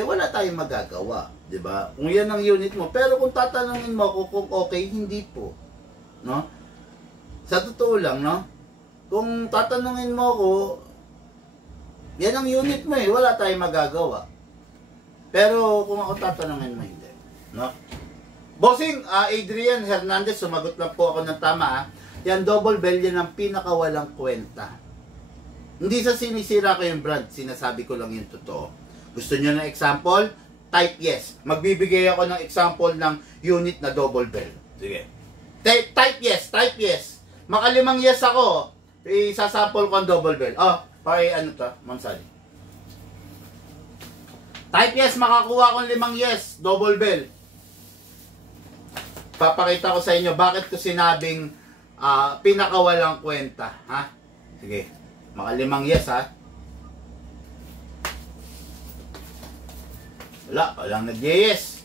wala tayong magagawa. Diba? Kung yan ang unit mo. Pero kung tatanungin mo ako kung okay, hindi po. No? Sa totoo lang, no? Kung tatanungin mo ako, yan ang unit mo wala tayong magagawa. Pero kung ako tatanungin mo, hindi. No? Bossing, Adrian Hernandez, sumagot lang po ako ng tama. Yan, double bell, yan ang pinakawalang kwenta. Hindi sa sinisira ko yung brand, sinasabi ko lang yung totoo. Gusto nyo ng example? Type yes. Magbibigay ako ng example ng unit na double bell. Sige. Type yes, type yes. Makalimang yes ako, isasample ko ang double bell. Ano to, Ma'am Sally? Type yes, makakuha akong 5 yes, double bell. Papakita ko sa inyo bakit ko sinabing pinakawalang kwenta, ha? Sige. Makalimang yes, ha? Walang nag-yes.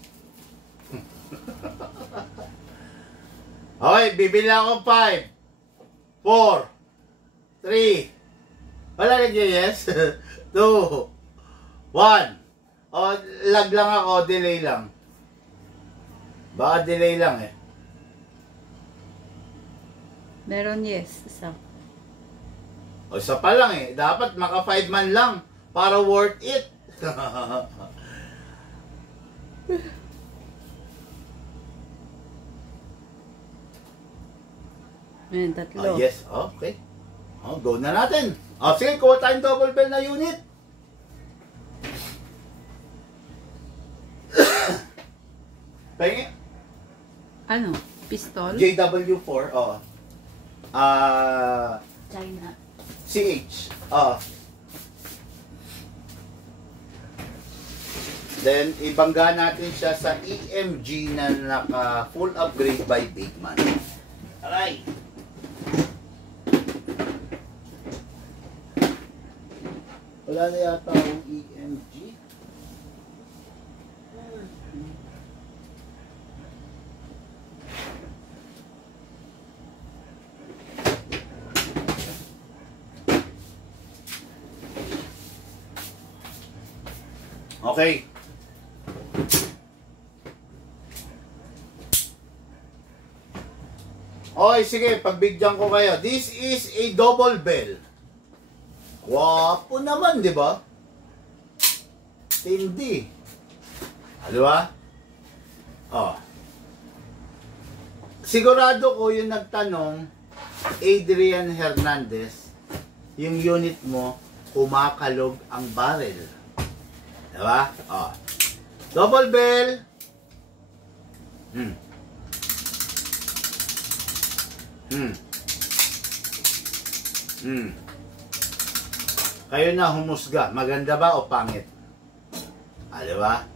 Okay, bibili ako 5, 4, 3. Wala nag-yes. 2, 1. Lag lang ako, delay lang. Baka delay lang Meron yes, isa. Isa pa lang Dapat maka 5 man lang para worth it. Ayan, 3. Yes, okay. Go na natin. Sige, kuha tayong double bell na unit. Pahingi. Ano? Pistol? JW4, China. CH, Then, ibangga natin siya sa EMG na naka full upgrade by Bigman. Aray! Wala na yata ang EMG. Okay. Okay, sige, pagbigyan ko kayo. This is a double bell. Wapo naman, di ba? Tindi. Di ba? Sigurado ko yung nagtanong, Adrian Hernandez, yung unit mo, kumakalog ang barrel. Di ba? Double bell. Kayo na humusga. Maganda ba o pangit? Di ba?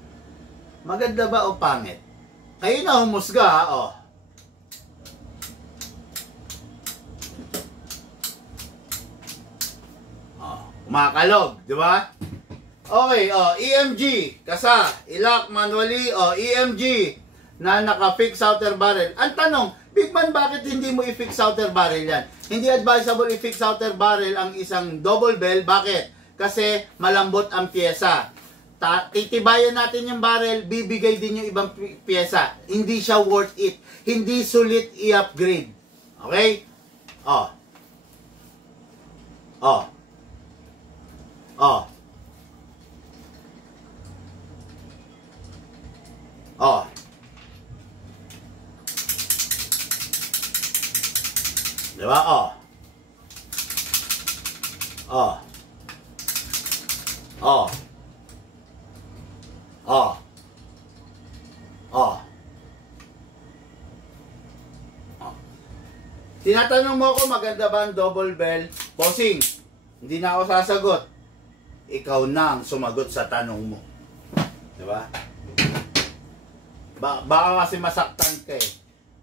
Maganda ba o pangit? Kayo na humusga, kumakalog, di ba? Okay, EMG, kasa, ilak, manually, EMG, na naka-fix outer barrel. Ang tanong, Bigman, bakit hindi mo i-fix outer barrel yan? Hindi advisable i-fix outer barrel ang isang double bell. Bakit? Kasi malambot ang pyesa. Titibayan natin yung barrel, bibigay din yung ibang pyesa. Hindi siya worth it. Hindi sulit i-upgrade. Okay? Diba? Tinatanong mo ako, maganda ba ang double bell? Bossing, hindi na ako sasagot. Ikaw na ang sumagot sa tanong mo. Diba? Baka kasi masaktan ka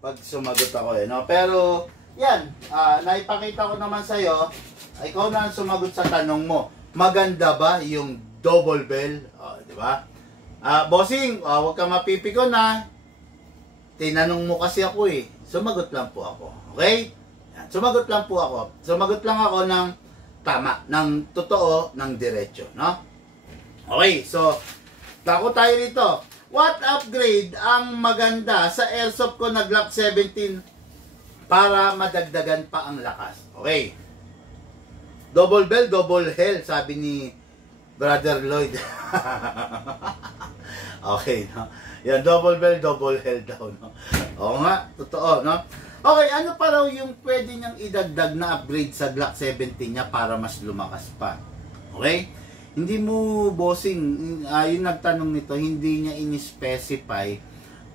pag sumagot ako no? Pero yan, naipakita ko naman sa'yo, ikaw na ang sumagot sa tanong mo. Maganda ba yung double bell? Di ba? Bossing, huwag ka mapipiko na. Tinanong mo kasi ako eh. Sumagot lang po ako. Okay? Yan, sumagot lang po ako. Sumagot lang ako ng tama, ng totoo, ng diretso. No? Okay, so, tako tayo rito. What upgrade ang maganda sa airsoft ko na Glock 17 para madagdagan pa ang lakas? Okay. Double bell, double hell, sabi ni Brother Lloyd. Okay, no? Yan, double bell, double hell daw, no? Oo nga, totoo, no? Okay, ano pa raw yung pwede niyang idagdag na upgrade sa Glock 17 niya para mas lumakas pa? Okay? Hindi mo, bossing, yung nagtanong nito, hindi niya in-specify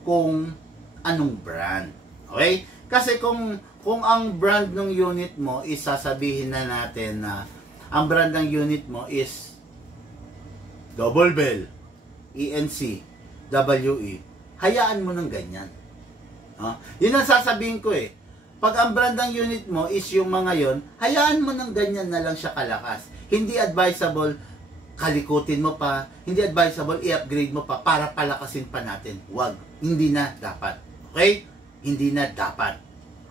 kung anong brand. Okay? Kasi kung ang brand ng unit mo is sasabihin na natin na ang brand ng unit mo is Double Bell, ENC, WE, hayaan mo ng ganyan. Yun ang sasabihin ko eh. Pag ang brand ng unit mo is yung mga yon, hayaan mo ng ganyan na lang siya kalakas. Hindi advisable kalikutin mo pa, hindi advisable i-upgrade mo pa para palakasin pa natin. Wag, hindi na dapat. Okay? Hindi na dapat.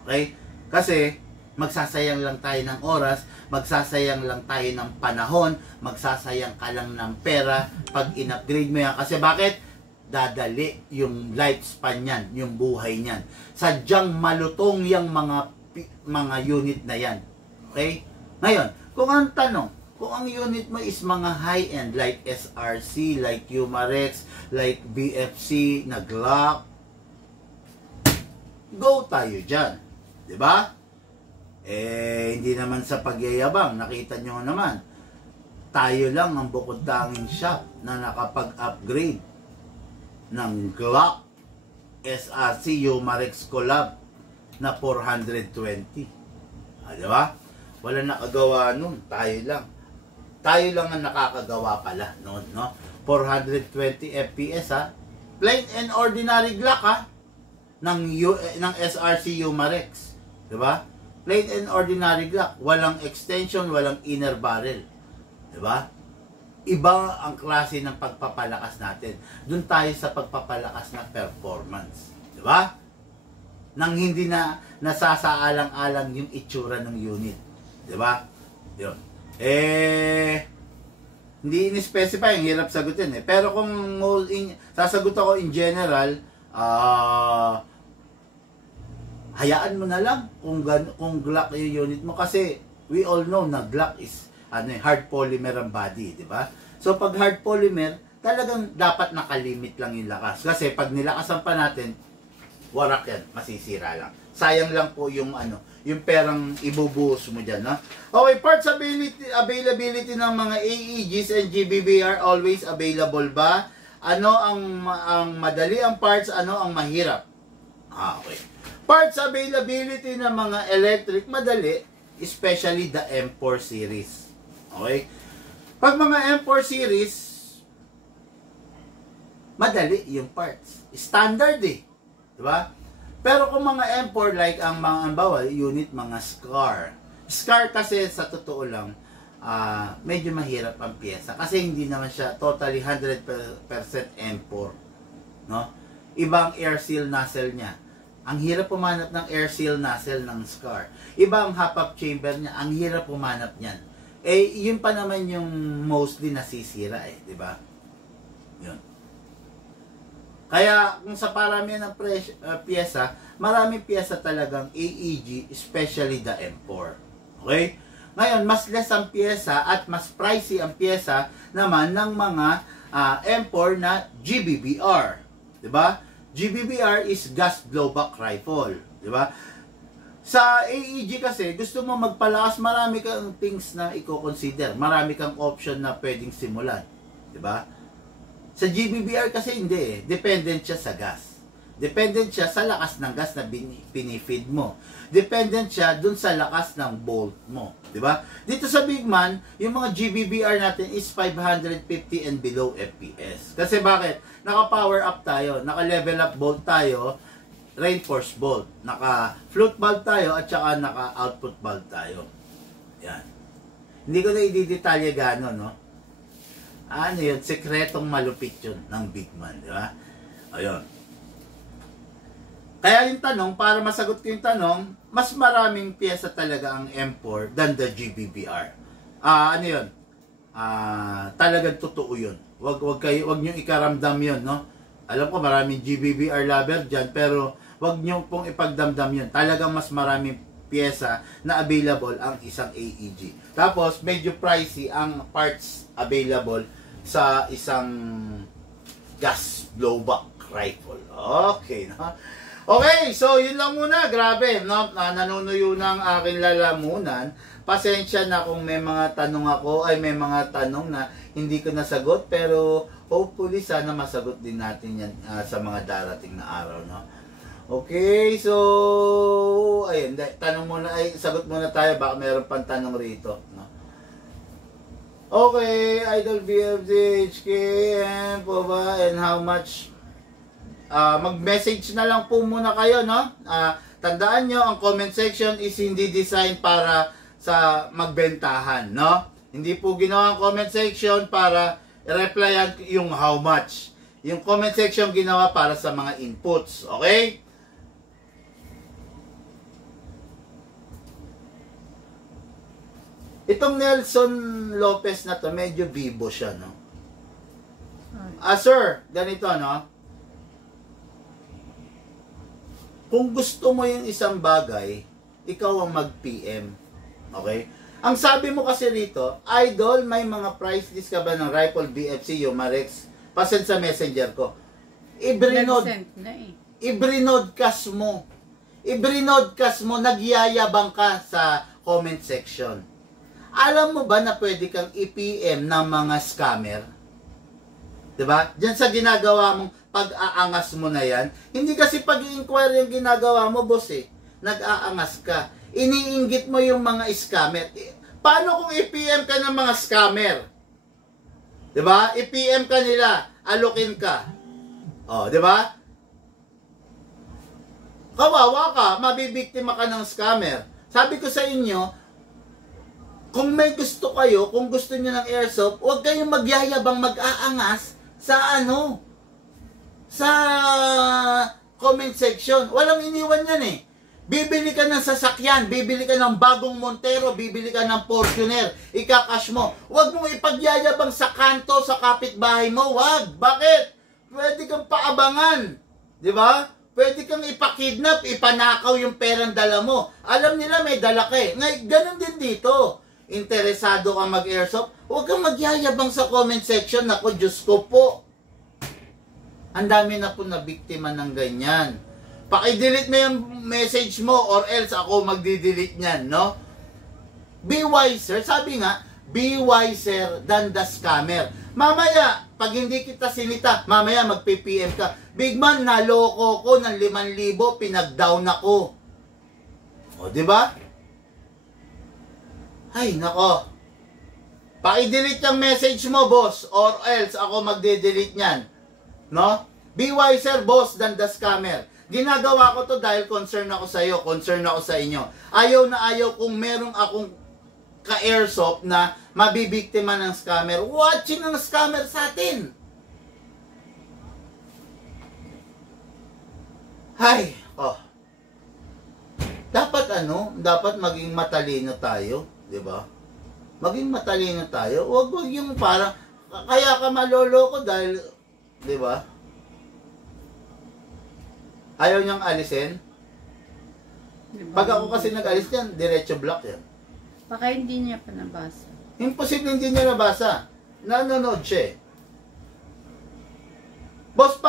Okay? Kasi magsasayang lang tayo ng oras, magsasayang lang tayo ng panahon, magsasayang ka lang ng pera pag in-upgrade mo yan. Kasi bakit? Dadali yung lifespan yan, yung buhay niyan. Sadyang malutong yung mga unit na yan. Okay? Ngayon, kung ang tanong, kung ang unit mo is mga high-end like SRC, like Umarex, like BFC, na Glock, go tayo dyan. Diba? Hindi naman sa pagyayabang, nakita nyo naman, tayo lang ang bukod tanging shop na nakapag-upgrade ng Glock SRC Umarex Collab na 420. Diba? Wala nakagawa nun, tayo lang. Tayo lang ang nakakagawa pala noon, no? 420 FPS ha. Plain and ordinary Glock ha ng SRC Umarex, 'di ba? Plain and ordinary Glock, walang extension, walang inner barrel, 'di ba? Iba ang klase ng pagpapalakas natin. Doon tayo sa pagpapalakas na performance, 'di ba? Nang hindi na nasasaalang-alang yung itsura ng unit, 'di ba? 'Yon. Hindi in-specify, ang hirap sagutin eh. Pero kung sasagot ako in general, hayaan mo na lang kung Glock yung unit mo. Kasi we all know na Glock is hard polymer ang body, di ba? So pag hard polymer, talagang dapat nakalimit lang yung lakas. Kasi pag nilakasan pa natin, warak yan, masisira lang. Sayang lang po yung yung perang ibubuhos mo dyan, no? Okay, parts availability ng mga AEGs and GBBR always available ba? Ano ang madali ang parts, ano ang mahirap? Okay. Parts availability ng mga electric, madali, especially the M4 series. Okay? Pag mga M4 series, madali yung parts. Standard eh. Diba? Pero kung mga M4 like ang mga bawal unit, mga SCAR kasi sa totoo lang, medyo mahirap ang pyesa kasi hindi naman siya totally 100% M4, no? Ibang air seal nozzle niya. Ang hirap pumanap ng air seal nozzle ng SCAR. Iba ang hop-up chamber niya. Ang hirap pumanap niyan. Yun pa naman yung mostly nasisira di ba? Yun. Kaya kung sa paramihan ng pyesa, maraming pyesa talagang AEG, especially the M4. Okay? Ngayon, mas less ang pyesa at mas pricey ang pyesa naman ng mga M4 na GBBR. Diba? GBBR is gas blowback rifle. Diba? Sa AEG kasi, gusto mo magpalakas, marami kang things na i-consider. Marami kang option na pwedeng simulan. Diba? Sa GBBR kasi hindi eh. Dependent siya sa gas. Dependent siya sa lakas ng gas na pinifeed mo. Dependent siya dun sa lakas ng bolt mo. Diba? Dito sa Bigman, yung mga GBBR natin is 550 and below FPS. Kasi bakit? Naka-power up tayo. Naka-level up bolt tayo. reinforced bolt. Naka float valve tayo at saka naka output valve tayo. Yan. Hindi ko na i-detalye gano'n, no? Ano yun? Sekretong malupit yun ng Bigman, di ba? Ayun. Kaya yung tanong, para masagot ko yung tanong, mas maraming pyesa talaga ang M4 than the GBBR. Ano yun? Talagang totoo yun. Wag niyo ikaramdam yun, no? Alam ko maraming GBBR lover dyan, pero wag niyo pong ipagdamdam yun. Talagang mas maraming pyesa na available ang isang AEG. Tapos, medyo pricey ang parts available sa isang gas blowback rifle. Okay, no? Okay, so yun lang muna. Grabe, no? Nanunuyo ng aking lalamunan. Pasensya na kung may mga tanong ako, ay may mga tanong na hindi ko nasagot, pero hopefully sana masagot din natin yan sa mga darating na araw, no? Okay, so ayun, tanong muna, sagot muna tayo, baka mayroon pang tanong rito, no? Okay, Idol BFD, HK, and po ba, and how much? Mag-message na lang po muna kayo, no? Tandaan nyo, ang comment section is hindi designed para sa magbentahan, no? Hindi po ginawa ang comment section para i-replyan yung how much. Yung comment section ginawa para sa mga inputs, okay? Itong Nelson Lopez na to, medyo vivo siya, no? Sir, ganito, no? Kung gusto mo yung isang bagay, ikaw ang mag-PM. Okay? Ang sabi mo kasi rito, Idol, may mga price list ka ba ng Rifle BFC, Yomarex? Pasend sa messenger ko. I-brinodcast mo. I-brinodcast mo, nagyayabang ka sa comment section. Alam mo ba na pwede kang i-PM ng mga scammer? Diba? Diyan sa ginagawa mong pag-aangas mo na yan. Hindi kasi pag-i-inquire yung ginagawa mo, boss eh. Nag-aangas ka. Iniinggit mo yung mga scammer. Paano kung i-PM ka ng mga scammer? Diba? I-PM ka nila. Alokin ka. O, diba? Kawawa ka. Mabibiktima ka ng scammer. Sabi ko sa inyo, kung may gusto kayo, kung gusto niyo ng airsoft, huwag kayong magyayabang mag-aangas sa ano? Sa comment section. Walang iniwan yan eh. Bibili ka ng sasakyan, bibili ka ng bagong Montero, bibili ka ng Fortuner, ikakash mo. Huwag mo ipagyayabang sa kanto, sa kapitbahay mo. Huwag. Bakit? Pwede kang paabangan. Di ba? Pwede kang ipakidnap, ipanakaw yung perang dala mo. Alam nila may dala ka eh. Ngayon, ganun din dito. Interesado ka mag-airsoft, huwag kang magyayabang sa comment section. Naku, Diyos ko po. Ang dami na po na biktima ng ganyan. Paki-delete mo yung message mo or else ako magdi-delete niyan, no? Be wiser. Sabi nga, be wiser than the scammer. Mamaya, pag hindi kita sinita, mamaya mag-PPM ka. Bigman, naloko ko ng 5,000, pinag-down ako. O, di ba? Ay, nako. Paki-delete yung message mo, boss, or else ako magde-delete niyan. No? Be wiser, boss, than the scammer. Ginagawa ko to dahil concern ako sa iyo, concern ako sa inyo. Ayaw na ayaw kung merong akong ka-airsoft na mabibiktima ng scammer. Watching ng scammer sa atin. Hay, oh. Dapat maging matalino tayo. Diba? Maging matalino tayo. Huwag yung parang, kaya ka maloloko dahil, diba? Ayaw niyang alisin. Diba? Pag ako kasi nag-alis yan, diretso block yan. Baka hindi niya pa nabasa. Imposible hindi niya nabasa. Nanonood siya eh. Boss,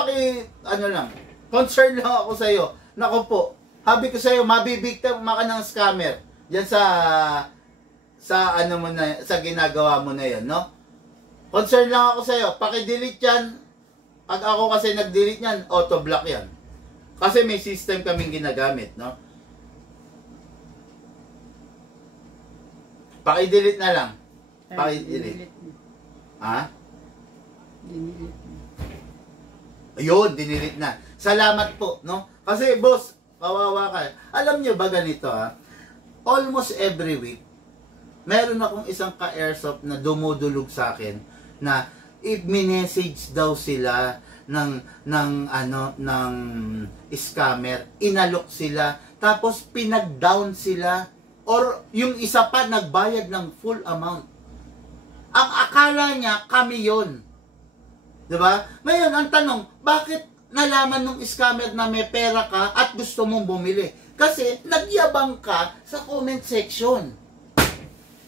concern lang ako sa'yo. Naku po, habi ko sa'yo, mabibiktima ka ng scammer. Yan sa ano mo na, sa ginagawa mo na 'yon, no? Concern lang ako sa iyo, paki-delete 'yan. Pag ako kasi nag-delete niyan, auto block 'yan. Kasi may system kaming ginagamit, no? Paki-delete na lang. Paki-delete. Ha? Dinilit. Ayun, dinilit na. Salamat po, no? Kasi boss, kawawa ka. Alam nyo ba ganito almost every week, meron akong isang ka-airsoft na dumudulog sa akin na i-message daw sila ng scammer, inalok sila, tapos pinag-down sila, or yung isa pa nagbayad ng full amount. Ang akala niya kami yon. 'Di ba? Ngayon ang tanong, bakit nalaman ng scammer na may pera ka at gusto mong bumili? Kasi nagyabang ka sa comment section.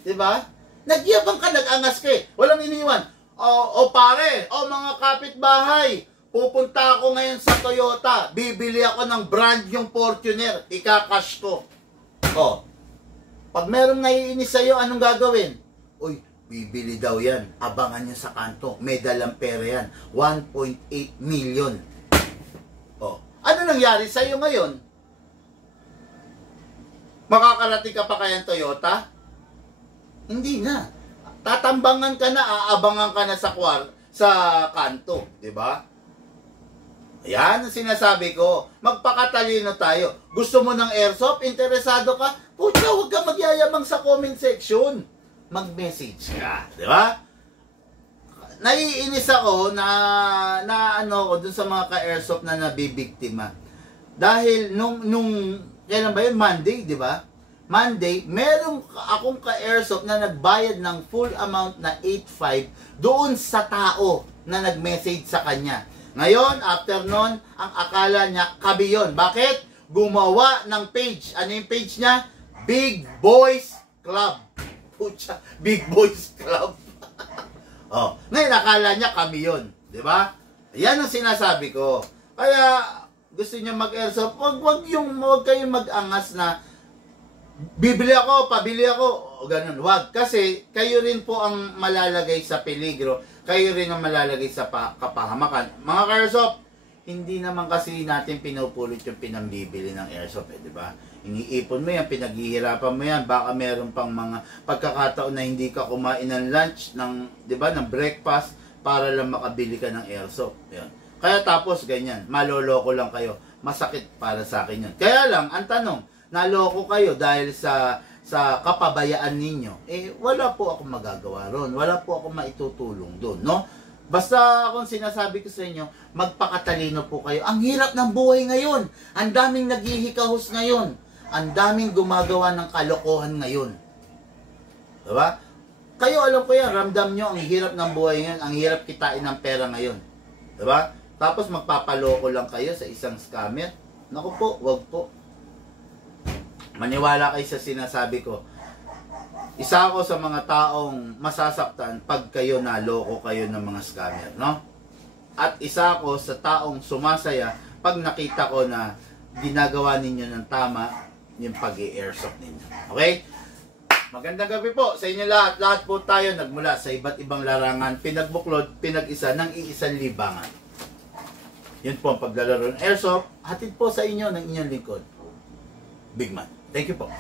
'Di ba? Nagyabang ka, nag-angas ka eh. Walang iniwan. O pare, mga kapitbahay, pupunta ako ngayon sa Toyota. Bibili ako ng brand yung Fortuner. Ikakash ko. Pag merong naiinis sa'yo, anong gagawin? Uy, bibili daw yan. Abangan nyo sa kanto. May dalang pera yan. 1.8 million. Ano nangyari sa'yo ngayon? Makakarating ka pa kayang Toyota? Hindi na. Tatambangan ka na, aabangan ka na sa kanto, 'di ba? Ayan ang sinasabi ko. Magpakatalino tayo. Gusto mo ng airsoft? Interesado ka? Pucha, huwag ka magyayabang sa comment section. Mag-message ka, 'di ba? Naiinis ako na dun sa mga ka-airsoft na nabibiktima. Dahil nung kailan ba yun? Monday, 'di ba? Monday, meron akong ka-airsoft na nagbayad ng full amount na 8.5 doon sa tao na nag-message sa kanya. Ngayon, after nun, ang akala niya kami yun. Bakit? Gumawa ng page. Ano yung page niya? Big Boys Club. Pucha, Big Boys Club. Ngayon, akala niya kami yun. Diba? Yan ang sinasabi ko. Kaya, gusto niya mag-airsoft, huwag kayong mag-angas na bibili ako, pabili ako, o ganun. Wag. Kasi kayo rin po ang malalagay sa peligro. Kayo rin ang malalagay sa kapahamakan. Mga ka-airsoft, hindi naman kasi natin pinupulot yung pinambibili ng airsoft, di ba? Iniipon mo yan, pinaghihirapan mo yan. Baka meron pang mga pagkakataon na hindi ka kumain ng lunch, di ba, ng breakfast, para lang makabili ka ng airsoft. Yan. Kaya tapos ganyan, maloloko lang kayo. Masakit para sa akin yun. Kaya lang, ang tanong, naloko kayo dahil sa kapabayaan ninyo, wala po akong magagawa ron. Wala po akong maitutulong doon, no? Basta akong sinasabi ko sa inyo, magpakatalino po kayo. Ang hirap ng buhay ngayon. Ang daming naghihikahos ngayon. Ang daming gumagawa ng kalokohan ngayon. Diba? Kayo, alam ko yan, ramdam nyo, ang hirap ng buhay ngayon. Ang hirap kitain ng pera ngayon. Diba? Tapos magpapaloko lang kayo sa isang scammer. Naku po, wag po. Maniwala kayo sa sinasabi ko. Isa ako sa mga taong masasaktan pag kayo naloko kayo ng mga scammer, no? At isa ako sa taong sumasaya pag nakita ko na ginagawa ninyo ng tama yung pag-i-airsoft ninyo. Okay? Magandang gabi po sa inyo lahat. Lahat po tayo nagmula sa iba't ibang larangan, pinagbuklod, pinag-isa ng iisang libangan. Yun po ang paglalaro ng airsoft. Hatid po sa inyo ng inyong lingkod, Big Man. Thank you po.